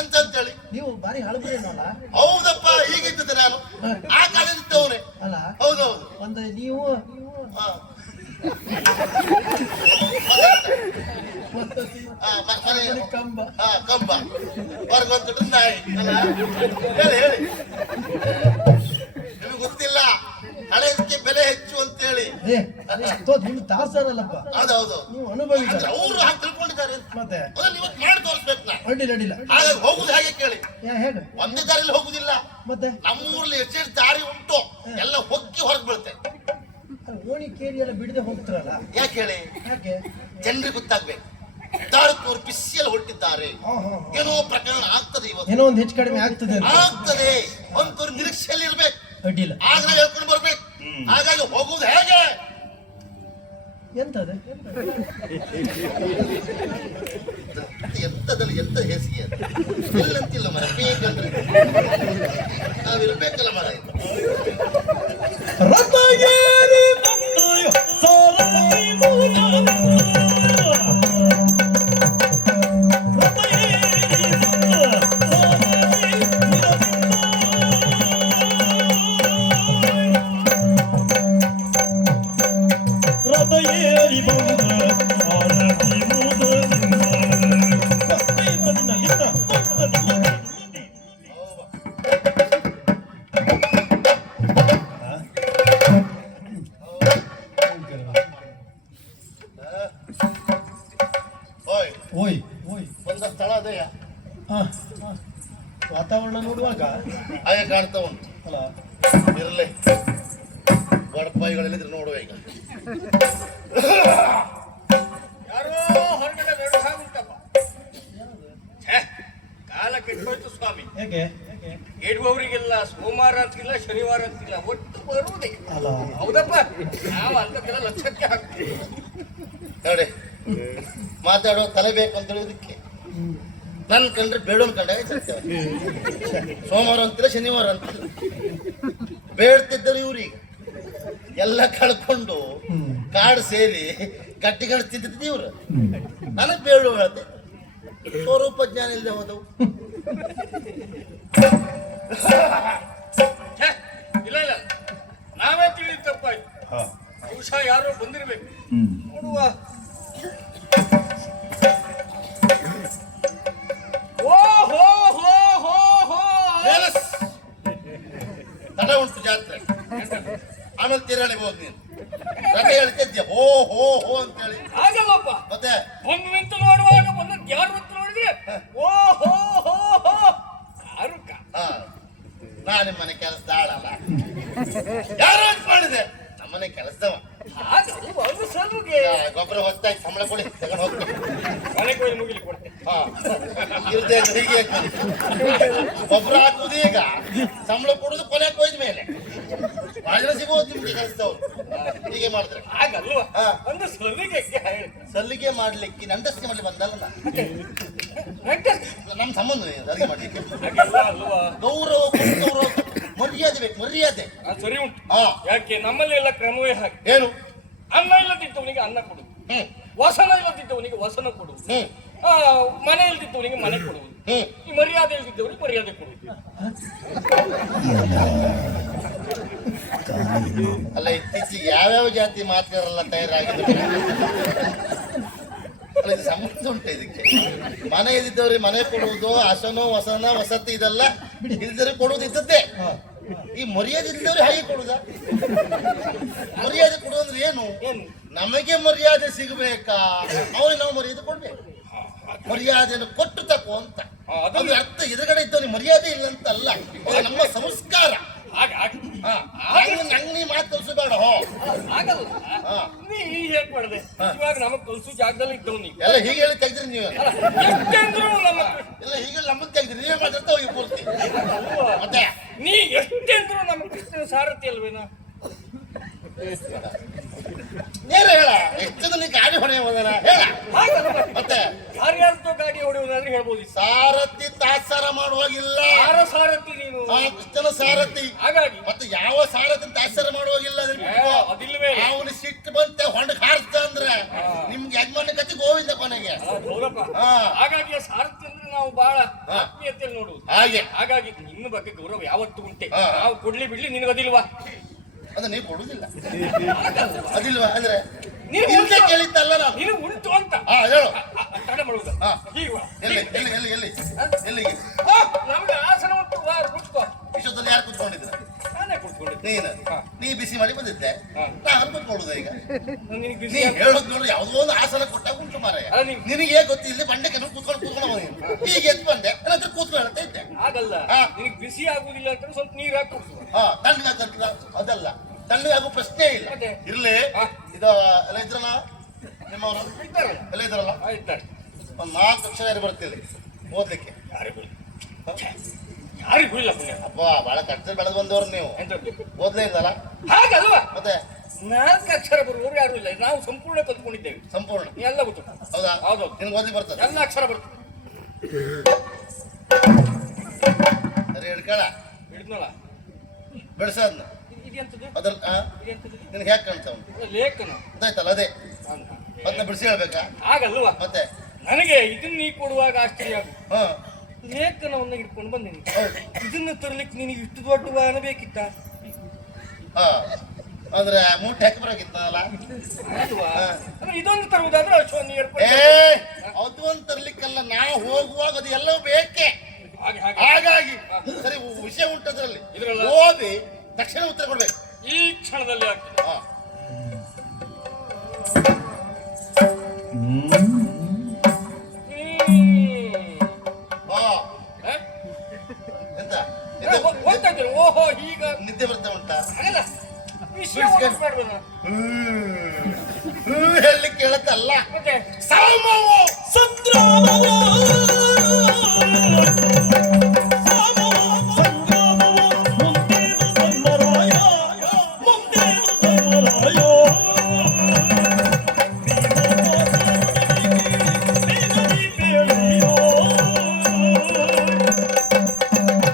ಎಂತ ಅಂತೇಳಿ. ನೀವು ಬಾರಿ ಹಳಬ್ರೇನಲ್ಲ? ಹೌದಪ್ಪ, ಹೀಗಿದ್ದೆ ನಾನು ಆ ಕಾಲದಿದ್ದವನೇ. ಅಲ್ಲ, ಹೌದೌದು. ಒಂದು ನೀವು ಕಂಬ ಕಂಬ ಹೊರಗೊಂದು ನಾಯಿ ಅಲ್ಲ. ಹೇಳಿ ನಿಮಗೆ ಗೊತ್ತಿಲ್ಲ, ಹಳೆದಕ್ಕೆ ಬೆಲೆ ಹೆಚ್ಚು ಅಂತೇಳಿ. ನಿಮ್ ತಾಸನಲ್ಲಪ್ಪ. ಹೌದೌದು, ನೀವು ಅನುಭವಿ. ಅವರು ಹಾಗೆ ತಿಳ್ಕೊಂಡಿದ್ದಾರೆ. ಮತ್ತೆ ಅದನ್ನ ಇವತ್ತು ಮಾಡಿ ತೋರಿಸ್ಬೇಕು ನಾ. ಅಡ್ಡಿಲ್ಲ. ಹಾಗಾಗಿ ಹೋಗುದು ಹೇಗೆ ಕೇಳಿ. ಹೇಗೆ? ಒಂದೇ ದಾರಿಯಲ್ಲಿ ಹೋಗುದಿಲ್ಲ. ಮತ್ತೆ ನಮ್ಮೂರಲ್ಲಿ ಎಷ್ಟೆಷ್ಟು ದಾರಿ ಉಂಟು ಎಲ್ಲ ಹೊಕ್ಕಿ ಹೊರಗೆ ಬೀಳುತ್ತೆ. ಓಣಿ ಕೇರಿ ಎಲ್ಲ ಬಿಡದೆ ಹೋಗ್ತಾರಲ್ಲ, ಯಾಕೆ ಹೇಳಿ? ಯಾಕೆ? ಜನರಿಗೆ ಗೊತ್ತಾಗ್ಬೇಕು. ದಾರಕೂರು ಬಿಸಿಯಲ್ಲಿ ಹೊರಟಿದ್ದಾರೆ, ಏನೋ ಪ್ರಕರಣ ಆಗ್ತದೆ ಇವತ್ತು, ಏನೋ ಒಂದು ಹೆಚ್ಚು ಕಡಿಮೆ ಆಗ್ತದೆ ಒಂತೂರು ನಿರೀಕ್ಷೆಯಲ್ಲಿ ಇರ್ಬೇಕು. ಅಡ್ಡಿಲ್ಲ, ಆಗ ನಾವು ಹೇಳ್ಕೊಂಡು ಬರ್ಬೇಕು. ಹಾಗಾಗಿ ಹೋಗುದು ಹೇಗೆ? ಎಂತದೆ ಎಂತದಲ್ಲಿ ಎಂತ ಹೇಸಿಗೆ ಎಲ್ಲಂತಿಲ್ಲ ಮರ ಬೇಕಂದ್ರೆ ನಾವಿರ್ಬೇಕಲ್ಲ ಮರ. ಒಂದ ಸ್ಥಳ ಅದೆಯ ವಾತಾವರಣ ನೋಡುವಾಗ ಹಾಗೆ ಕಾಣ್ತಾ ಉಂಟು ಅಲ್ಲ. ಇರಲಿ, ಬಡಪಾಯಿಗಳಲ್ಲಿದ್ರೆ ನೋಡುವ. ಈಗ ಯಾರೋ ಹೊರಗಡೆ ಉಂಟಪ್ಪ. ಕಾಲ ಕೆಟ್ಟೋಯ್ತು ಸ್ವಾಮಿ. ಹೇಗೆ? ಹೇಳುವವರಿಗೆಲ್ಲ ಸೋಮವಾರ ಅಂತಿಲ್ಲ, ಶನಿವಾರ ಅಂತಿಲ್ಲ, ಒಟ್ಟು ಬರುವುದೇ. ಅಲ್ಲ, ಹೌದಪ್ಪ, ನಾವು ಅಂತಕ್ಕೆಲ್ಲ ಲಕ್ಷಕ್ಕೆ ಹಾಕ್ತೀವಿ. ನೋಡಿ, ಮಾತಾಡೋ ತಲೆ ಬೇಕು ಅಂತ ಹೇಳೋದಕ್ಕೆ ನನ್ ಕಂಡ್ರೆ ಬೇಡೋನ್ ಕಂಡಾಗ ಸೋಮವಾರ ಅಂತಿಲ್ಲ, ಶನಿವಾರ ಅಂತಿಲ್ಲ. ಬೇಡ್ತಿದ್ದರು ಇವ್ರೀಗ ಎಲ್ಲ ಕಳ್ಕೊಂಡು ಕಾಡು ಸೇರಿ ಗಟ್ಟಿ ಗಡಿಸ್ತಿದ್ದ ಇವ್ರು. ನನಗ್ ಬೇಡ ಹೇಳ್ದೆ, ಸ್ವರೂಪ ಜ್ಞಾನ ಇಲ್ಲದೆ ಹೋದವು. ಇಲ್ಲ, ನಾವೇ ತಿಳಿದ ತಪ್ಪಾಯ್ತು. ಬಹುಶಃ ಯಾರೋ ಬಂದಿರ್ಬೇಕು, ನೋಡುವ. ತಡ ಉಂಟು ಜಾತ್ರೆ. ಆಮೇಲೆ ತಿರುಗಾಳಿ ಹೋದ್ ನೀನು ರಥ ಹೇಳ್ತಿದ್ಯ ಹೋ ಹೋ ಹೋ ಅಂತ ಹೇಳಿ. ಆಗಲ್ಲಪ್ಪ. ಮತ್ತೆ ಒಂದು ನಿಂತು ನೋಡುವಾಗ ಒಂದು ಯಾರು ನಿಂತು ನೋಡಿದ್ರೆ ಓ ಹೋ ಹೋ ಹೋ ಅರುಕ. ಹಾ ನಾ ನಿಮ್ಮನೆ ಕೆಲಸದ ಆಳಲ್ಲ. ಯಾರು ಅಂತ ಮಾಡಿದೆ ನಮ್ಮನೆ ಕೆಲಸದವ. ಆಗಲ್ವ ಒಂದು ಸಲುಗೆ ಗೊಬ್ಬರ ಹೊತ್ತಾಗಿ ಸಂಬಳ ಕೊಡಿ ತಗೊಂಡು ಹೋಗ್ತೀನಿ. ಮನೆಗೆ ಹೋಗಿ ಮುಗಿಲಿ ಕೊಡ್ತೇನೆ. ಹಾ ಇರ್ದೇ ಇದ್ರೆ ಹೀಗೆ ಗೊಬ್ಬರ ಹಾಕುದು ಈಗ ಸಂಬಳ ಕೊಡುದು ಕೊನೆ ಕೊಯ್ದ ಮೇಲೆ ಬಹಳ ಜನ ಸಿಗೋದು ನಿಮ್ಗೆ ಕೆಲಸದವ್ರು ಹೀಗೆ ಮಾಡಿದ್ರೆ. ಆಗಲ್ವ ಹಾ. ಒಂದು ಸಲುಗೆ ಹೇಳಿ ಸಲ್ಲಿಗೆ ಮಾಡ್ಲಿಕ್ಕೆ ನಂದಸ್ತಿ ಮಾಡ್ಲಿ ಬಂದಲ್ಲ ನಾ. ನಮ್ಮ ಸಂಬಂಧ ಸಲ್ಲಿಗೆ ಮಾಡ್ಲಿಕ್ಕೆ ಅಲ್ವಾ ಗೌರವ ಕೊಟ್ಟು ಗೌರವ ಮರ್ಯಾದೆ ಬೇಕು ಮರ್ಯಾದೆ. ಸರಿ ಉಂಟು. ಹಾ ಯಾಕೆ ನಮ್ಮಲ್ಲಿ ಎಲ್ಲ ಕ್ರಮವೇ ಹಾಗೆ. ಏನು ಅನ್ನ ಇಲ್ಲದಿದ್ದವನಿಗೆ ಅನ್ನ ಕೊಡುದು, ಹ್ಮ್ ವಸನ ಇಲ್ಲದಿದ್ದವನಿಗೆ ವಸನ ಕೊಡುವುದು, ಹ್ಮ್ ಮನೆ ಇಲ್ದಿದ್ದವನಿಗೆ ಮನೆ ಕೊಡುವುದು, ಹ್ಮ್ ಈ ಮರ್ಯಾದೆ ಇಲ್ದಿದ್ದವನಿಗೆ ಮರ್ಯಾದೆ ಕೊಡುವುದು. ಅಲ್ಲ ಇತ್ತೀಚೆಗೆ ಯಾವ್ಯಾವ ಜಾತಿ ಮಾತುಗಾರಲ್ಲ ತಯಾರಾಗಿದ್ದಾರೆ. ಅಲ್ಲ ಇದು ಸಂಬಂಧ ಉಂಟು ಇದಕ್ಕೆ. ಮನೆ ಇದ್ದಿದ್ದವ್ರಿಗೆ ಮನೆ ಕೊಡುವುದು, ಹಸನು ವಸನ ವಸತಿ ಇದೆಲ್ಲ ಇಲ್ದವ್ರಿಗೆ ಕೊಡುವುದು ಇದ್ದದ್ದೇ. ಈ ಮರ್ಯಾದೆ ಇಲ್ದವ್ರಿಗೆ ಹಾಗೆ ಕೊಡುದ? ಮರ್ಯಾದೆ ಕೊಡುವಂದ್ರೆ ಏನು? ಏನು ನಮಗೆ ಮರ್ಯಾದೆ ಸಿಗಬೇಕಾ ಅವ್ರಿಗೆ ನಾವು ಮರ್ಯಾದೆ ಕೊಡ್ಬೇಕು. ಮರ್ಯಾದೆಯನ್ನು ಕೊಟ್ಟು ತಕೋ ಅಂತ. ಅದು ಅರ್ಥ ಎದುರುಗಡೆ ಇದ್ದವನಿಗೆ ಮರ್ಯಾದೆ ಇಲ್ಲ ಅಂತ ಅಲ್ಲ, ಇದು ನಮ್ಮ ಸಂಸ್ಕಾರ. ಹಾಗೆ ಹಾಗೆ ನಂಗೆ ನೀ ಮಾತು ಕಲ್ಸಬೇಡ. ಹೋ ಆಗಲ್ಲ. ಹಾ. ನೀ ಹೇಗ್ ಮಾಡಿದೆ ಇವಾಗ ನಮಗ್ ಕಲ್ಸು ಜಾಗದಲ್ಲಿ ಇದ್ದವ್ ನೀ ಎಲ್ಲ ಹೀಗೆ ಹೇಳಿ ತೆಗ್ದ್ರಿ ನೀವು. ಎಷ್ಟೆಂದ್ರು ನಮ್ಮ ಎಲ್ಲ ಹೀಗೆ ನಮ್ಮದ್ ತೆಗ್ದ್ರಿ ನೀವೇ ಮಾತಾಡ್ತಾ ಹೋಗಿ ಪೂರ್ತಿ. ಮತ್ತೆ ನೀ ಎಷ್ಟೆಂದ್ರು ನಮ್ಮ ಕೃಷ್ಣನ ಸಾರಥಿ ಅಲ್ವೇನಾ? ನೇರ ಹೇಳ ಎಷ್ಟು ಜನ ನೀ ಗಾಡಿ ಹೊಣೆ ಹೋದಾರ ಹೇಳ. ಮತ್ತೆ ಯಾರ್ಯಾರ್ದೋ ಗಾಡಿ ಹೊಡೆಯೋದಾದ್ರೆ ಹೇಳ್ಬೋದು. ಸಾರಥಿ ತಾತ್ಸಾರ ಮಾಡುವಾಗಿಲ್ಲ. ಯಾರ ಸಾರಥಿ ನೀನು? ಆ ಕೃಷ್ಣನ ಸಾರಥಿ. ಹಾಗಾಗಿ ಮತ್ತೆ ಯಾವ ಸಾರಥಿ ತಾತ್ಸಾರ ಮಾಡುವಾಗಿಲ್ಲ. ಅದಿಲ್ವೇ ಅವನು ಸಿಟ್ಟು ಬಂತೆ ಹೊಂಡಕ್ ಹಾರಿಸ್ತ ಅಂದ್ರೆ ನಿಮ್ಗೆ ಯಜಮಾನ ಕತಿ ಗೋವಿಂದ ಕೊನೆಗೆ. ಹೌದಪ್ಪ. ಹಾ. ಹಾಗಾಗಿ ಆ ಸಾರಥಿ ಅಂದ್ರೆ ನಾವು ಬಹಳ ಆತ್ಮೀಯತೆಯಲ್ಲಿ ನೋಡುವುದು. ಹಾಗೆ ಹಾಗಾಗಿ ನಿನ್ನ ಬಗ್ಗೆ ಗೌರವ ಯಾವತ್ತೂ ಉಂಟೆ. ಹಾ. ನಾವು ಕೊಡ್ಲಿ ಬಿಡ್ಲಿ ನಿನಗದಿಲ್ವಾ? ಅಂದ್ರೆ ನೀವು ಕೊಡುದಿಲ್ಲ ಅದಿಲ್ವಾ? ಅಂದ್ರೆ ನೀನು ನಿಮ್ಗೆ ಕೇಳಿದ್ದಲ್ಲ ನಾನು. ನೀನು ಉಂಟು ಅಂತ ಹಾ ಹೇಳು. ತಡ ಮಾಡುವುದು. ಹಾ. ಹೀಗೆ ಎಲ್ಲಿ ಎಲ್ಲಿ ಎಲ್ಲಿ ಎಲ್ಲಿ ಎಲ್ಲಿಗೆ ನಮ್ಗೆ ಆಸನ ಉಂಟು, ಬಾ ಕೂತ್ಕೋ. ಇಷ್ಟೊತ್ತಲ್ಲಿ ಯಾರು ಕುತ್ಕೊಂಡಿದ್ರ? ನಾನೇ ಕೂತ್ಕೊಂಡಿದ್ದೆ. ನೀನು ನೀ ಬಿಸಿ ಮಾಡಿ ಬಂದಿದ್ದೆ. ಹಾ. ನಾನು ಕುತ್ಕೊಳ್ಳುದ ಈಗ. ನಿನಗೆ ನೀ ಬಿಸಿ ಹೇಳೋದ್ ನೋಡ್ರಿ ಯಾವ್ದೋ ಒಂದು ಆಸನ ಕೊಟ್ಟಾಗ ಉಂಟು ಮಾರಾಯ. ಅಲ್ಲ ನೀನು ನಿನಗೆ ಗೊತ್ತಿ ಇಲ್ಲಿ ಬಂಡೆಕ್ಕೆ ಕೂತ್ಕೊಂಡು ಈಗ ಎದ್ದು ಬಂದೆ ನನ್ನ ಹತ್ರ ಕೂತ್ಕೊಂಡು ಹೇಳ್ತಾ ಇದ್ದೆ. ಆಗಲ್ಲ. ಹಾ. ನಿನಗೆ ಬಿಸಿ ಆಗುದಿಲ್ಲ ಅಂತ ಸ್ವಲ್ಪ ನೀರು ಹಾಕಿ ಹಾ ತಣ್ಣಗಾಗ್ತದ ಅದಲ್ಲ, ತಣ್ಣಗಾಗೋ ಪ್ರಶ್ನೆ ಇಲ್ಲ. ಮತ್ತೆ? ಇರ್ಲಿ. ಹಾ. ಇದು ಎಲ್ಲ ಇದ್ರಲ್ಲ ನಿಮ್ಮವರು ಇದ್ದಾರಲ್ಲ. ಎಲ್ಲ ಇದ್ರಲ್ಲ ಇದ್ದಾರೆ. ಒಂದು 4 ಅಕ್ಷರ ಯಾರು ಬರ್ತಿಲ್ಲ ಓದ್ಲಿಕ್ಕೆ. ಯಾರಿಗೂ ಯಾರಿಗೂ ಇಲ್ಲ ಪುಣ್ಯ. ಅಪ್ಪ ಬಹಳ ಕಷ್ಟ ಬೆಳೆದು ಬಂದವ್ರು ನೀವು. ಎಂತ ಓದ್ಲೇ ಇಲ್ಲಲ್ಲ ಹಾಗಲ್ವಾ? ಮತ್ತೆ 4 ಅಕ್ಷರ ಬರುವವರು ಯಾರು ಇಲ್ಲ. ನಾವು ಸಂಪೂರ್ಣ ಕಲ್ತ್ಕೊಂಡಿದ್ದೇವೆ. ಸಂಪೂರ್ಣ ಎಲ್ಲ ಗೊತ್ತು. ಹೌದಾ? ಹೌದು. ನಿನ್ಗೆ ಓದ್ಲಿಕ್ಕೆ ಬರ್ತದೆ? ಎಲ್ಲ ಅಕ್ಷರ ಬರ್ತದೆ. ಸರಿ ಹಿಡ್ಕಳ ಹಿಡಿದ್ನಲ್ಲ. ಬೆಳೆಸೋದ್ನ ಇದೆಂತದ್ದು? ಅದ್ರಲ್ಲಿ ಇದೆಂತದ್ದು? ನಿನಗೆ ಯಾಕೆ ಕಾಣ್ತಾ ಉಂಟು? ಲೇಖನ. ಗೊತ್ತಾಯ್ತಲ್ಲ ಅದೇ ಅದನ್ನ ಬಿಡಿಸಿ ಹೇಳ್ಬೇಕಾ? ಆಗಲ್ವಾ? ಮತ್ತೆ ನನಗೆ ಇದನ್ನ ನೀ ಕೊಡುವಾಗ ಆಶ್ಚರ್ಯ ಆಗು. ಹಾ ಲೇಖನವನ್ನು ಇಟ್ಕೊಂಡು ಬಂದಿನಿ. ಹೌದು. ಇದನ್ನ ತರ್ಲಿಕ್ಕೆ ನಿನಗೆ ಇಷ್ಟು ದೊಡ್ಡ ವಾಹನ ಬೇಕಿತ್ತ? ಹಾ ಅಂದ್ರೆ ಮೂಟೆ ಹಾಕಿ ಬರಾಕಿತ್ತಲ್ಲ. ಅಲ್ವಾ? ಹಾ. ಅಂದ್ರೆ ಇದೊಂದು ತರುವುದಾದ್ರೆ ಅಶ್ವನ್ನ ಏ ಅದು ಅಂತ ತರ್ಲಿಕ್ಕಲ್ಲ, ನಾವು ಹೋಗುವಾಗ ಅದು ಎಲ್ಲವೂ ಬೇಕೇ. ಹಾಗೆ ಹಾಗೆ ಹಾಗಾಗಿ ಸರಿ ವಿಷಯ ಉಂಟದ್ರಲ್ಲಿ ಇದ್ರಲ್ಲ? ಓದಿ ತಕ್ಷಣ ಉತ್ತರ ಕೊಡ್ಬೇಕು. ಈ ಕ್ಷಣದಲ್ಲಿ ಆಗ್ತದೆ. ಹಾ. ಹಾ. ಹ? ಎಂತ ಓದ್ತಾ ಇದ್ದೇನೆ. ಓಹೋ ಈಗ ನಿದ್ದೆ ಬರ್ತಾ ಉಂಟಾ? ಹಾಗಲ್ಲ. ವಿಷಯ ಬಿಡಿಸ್ಕೊಂಡು. ಮಾಡ್ಬೇಡ. ಹೇಳಲಿಕ್ಕೆ ಹೇಳತ್ತಲ್ಲ. ಮತ್ತೆ ಸಾಮವು ಸಂಗ್ರಾಮವು ಮುಂದೇನು ಧರ್ಮರಾಯ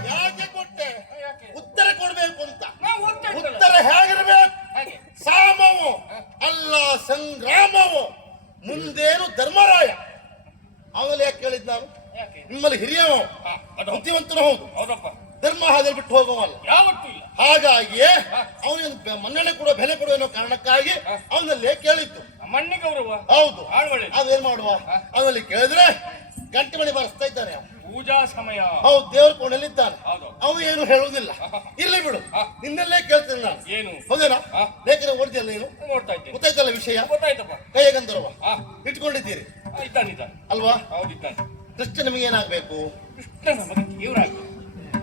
ಯಾಕೆ ಕೊಟ್ಟೆ? ಯಾಕೆ? ಉತ್ತರ ಕೊಡ್ಬೇಕು ಅಂತ. ನಾವು ಓದ್ತಾ ಇದ್ದಲ್ಲ. ಉತ್ತರ ಹೇಗಿರ್ಬೇಕು? ಹಾಗೆ ಸಾಮವು ಅಲ್ಲ ಸಂಗ್ರಾಮವು ಮುಂದೇನು ಧರ್ಮರಾಯ. ಅವನಲ್ಲಿ ಯಾಕೆ ಕೇಳಿದ್ ನಾನು? ಯಾಕೆ? ನಿಮ್ಮಲ್ಲಿ ಹಿರಿಯವ, ಅದು ಬುದ್ಧಿವಂತನು ಹೌದು, ಹೌದಪ್ಪ. ಧರ್ಮ ಹಾಗೆ ಬಿಟ್ಟು ಹೋಗುವಲ್ಲ. ಯಾವತ್ತೂ ಇಲ್ಲ. ಹಾಗಾಗಿಯೇ ಅವನಿಗೆ ಮನ್ನಣೆ ಕೊಡುವ ಬೆಲೆ ಕೊಡುವ ಅನ್ನೋ ಕಾರಣಕ್ಕಾಗಿ ಅವನಲ್ಲೇ ಕೇಳಿದ್ದು. ಮಣ್ಣಿ ಗೌರವ. ಹೌದು. ಆಳ್ವಳೆ. ಅದೇನ್ ಮಾಡುವ? ಅವನಲ್ಲಿ ಕೇಳಿದ್ರೆ ಗಂಟೆ ಮಣಿ ಬರೆಸ್ತಾ ಇದ್ದಾನೆ. ಪೂಜಾ ಸಮಯ. ಹೌದು, ದೇವ್ರ ಕೋಣೆಯಲ್ಲಿ ಇದ್ದಾನೆ. ಹೌದು. ಅವ ಏನು ಹೇಳುವುದಿಲ್ಲ. ಇರ್ಲಿ ಬಿಡು. ನಿನ್ನಲ್ಲೇ ಕೇಳ್ತೇನೆ ನಾನು. ಏನು ಹೌದೇನಾ? ಹಾ. ಲೇಖನ ಓದಿದೆಯಲ್ಲ ನೀನು? ನೋಡ್ತಾ ಇದ್ದೇನೆ. ಗೊತ್ತಾಯ್ತಲ್ಲ ವಿಷಯ? ಗೊತ್ತಾಯ್ತಪ್ಪ. ಕೈಯ ಗಂಧರ್ವ ಹಾ. ಇಟ್ಕೊಂಡಿದ್ದೀರಿ ಇದ್ದಾನೆ ಅಲ್ವಾ? ಹೌದಿದ್ದಾನೆ. ಕೃಷ್ಣ ನಿಮಗೆ ಏನಾಗ್ಬೇಕು? ಕೃಷ್ಣನ ನಮಗೆ ದೇವರಾಗಿ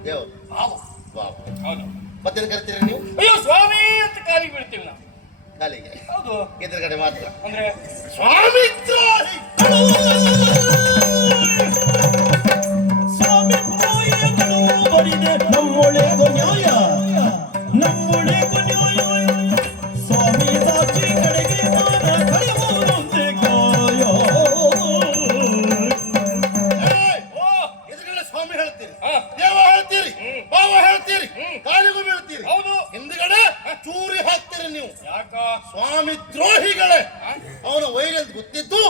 ದೇವರು. ಭಾವ. ವಾವ್. ಹೌದು. ಮತ್ತೇನು ಕರಿತೀರಿ ನೀವು? ಅಯ್ಯೋ ಸ್ವಾಮಿ ಅಂತ ಕಾಲಿಗೆ ಬೀಳ್ತೀವಿ ನಾವು. ಕಾಲಿಗೆ ಹೌದು. ಎದುರುಗಡೆ ಮಾತ್ರ ಅಂದ್ರೆ ಸ್ವಾಮಿ ದ್ರೋಹಿ. ಸ್ವಾಮಿ ದ್ರೋಹಿಗಳು ಬರಿದೆ ನಮ್ಮೊಳೆಗೋ ನ್ಯಾಯ ನಮ್ಮೊಳೆಗೋ ನ್ಯಾಯ ಸ್ವಾಮಿ ಸಾಕ್ಷಿ ಕಡೆಗೆ ಮಾನ ಕಳೆಯುವುದೊಂದೇ ಕಾಯ ಏಯ್! ಓ ಎದುರುಗಡೆ ಸ್ವಾಮಿ ಹೇಳ್ತೀರಿ, ಹಾ. ದೇವ ಹೇಳ್ತೀರಿ, ಭಾವ ಹೇಳ್ತೀರಿ, ಕಾಲಿಗೂ ಬೀಳ್ತೀರಿ, ಹೌದು. ಹಿಂದ್ಗಡೆ ಚೂರಿ ಹಾಕ್ತೀರಿ ನೀವು. ಯಾಕ ಸ್ವಾಮಿ ದ್ರೋಹಿಗಳೇ. ಅವನ ವೈರಿ ಅಂತ ಗೊತ್ತಿದ್ದು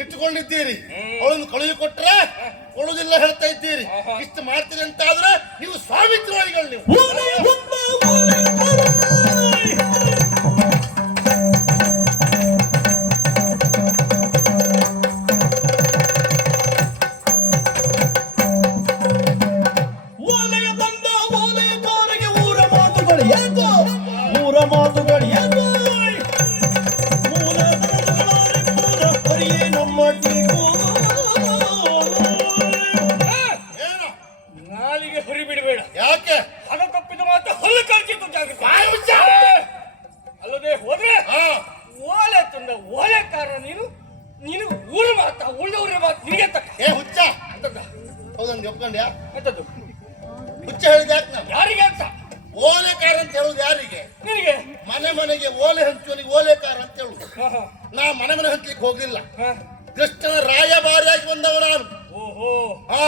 ಇಟ್ಟುಕೊಂಡಿದ್ದೀರಿ. ಅವಳನ್ನು ಕಳುಹಿ ಕೊಟ್ರೆ ಕೊಡುವುದಿಲ್ಲ ಹೇಳ್ತಾ ಇದ್ದೀರಿ. ಇಷ್ಟು ಮಾಡ್ತೀರಿ ಅಂತ ಆದ್ರೆ ನೀವು ಸ್ವಾಮಿ ದ್ರೋಹಿಗಳು ನೀವು. ಓಲೆ ಒಬ್ಬ ಓಲೆ ಕರುಣಾಯಿ. ಓಲೆಯ ತಂದ ಓಲೆಗಾರರಿಗೆ ಊರ ಮಾತುಗಳು ಏಕೋ ಊರ ಮಾತುಗಳು ಏಕೋ ಮೂಲ ಮೂಲ ಹರಿಯೇ ನಮ್ಮ ಟೀಕು ಏನು? ನಾಲಿಗೆ ಹುರಿ ಬಿಡಬೇಡ. ಯಾಕೆ? ಹಣ ತಪ್ಪಿದ ಮಾತ್ರ ಹಲ್ಲು ಕಳ್ಚಿತ್ತು ಜಾಗ್ರತೆ. ಬಾಯಿ ಮುಚ್ಚ. ಅಲ್ಲದೆ ಹೋದ್ರೆ ಹಾ. ಓಲೆ ತಂದ ಓಲೆಕಾರ ನೀನು ನೀನು ಊರು ಮಾತ ಉಳ್ಳೂರ ಮಾತು ನಿನಗೆ ತಕ್ಕ ಏ ಹುಚ್ಚ. ಅಂತದ ಹೌದಂಗೆ ಒಪ್ಕೊಂಡ್ಯಾ? ಎಂತದ್ದು ಹುಚ್ಚ ಹೇಳಿದ ಯಾಕೆ ನಾನು? ಯಾರಿಗೆ ಅಂತ ಓಲೆಕಾರ ಅಂತ ಹೇಳುದು ಯಾರಿಗೆ? ನಿನಗೆ ಮನೆ ಮನೆಗೆ ಓಲೆ ಹಂಚುವನಿಗೆ ಓಲೆಕಾರ ಅಂತ ಹೇಳುದು. ಹಾ, ಹಾ, ನಾ ಮನೆ ಮನೆ ಹಂಚಲಿಕ್ಕೆ ಹೋಗ್ಲಿಲ್ಲ. ಹಾ. ಕೃಷ್ಣನ ರಾಯಭಾರಿಯಾಗಿ ಬಂದವ ನಾನು. ಓಹೋ ಹಾ.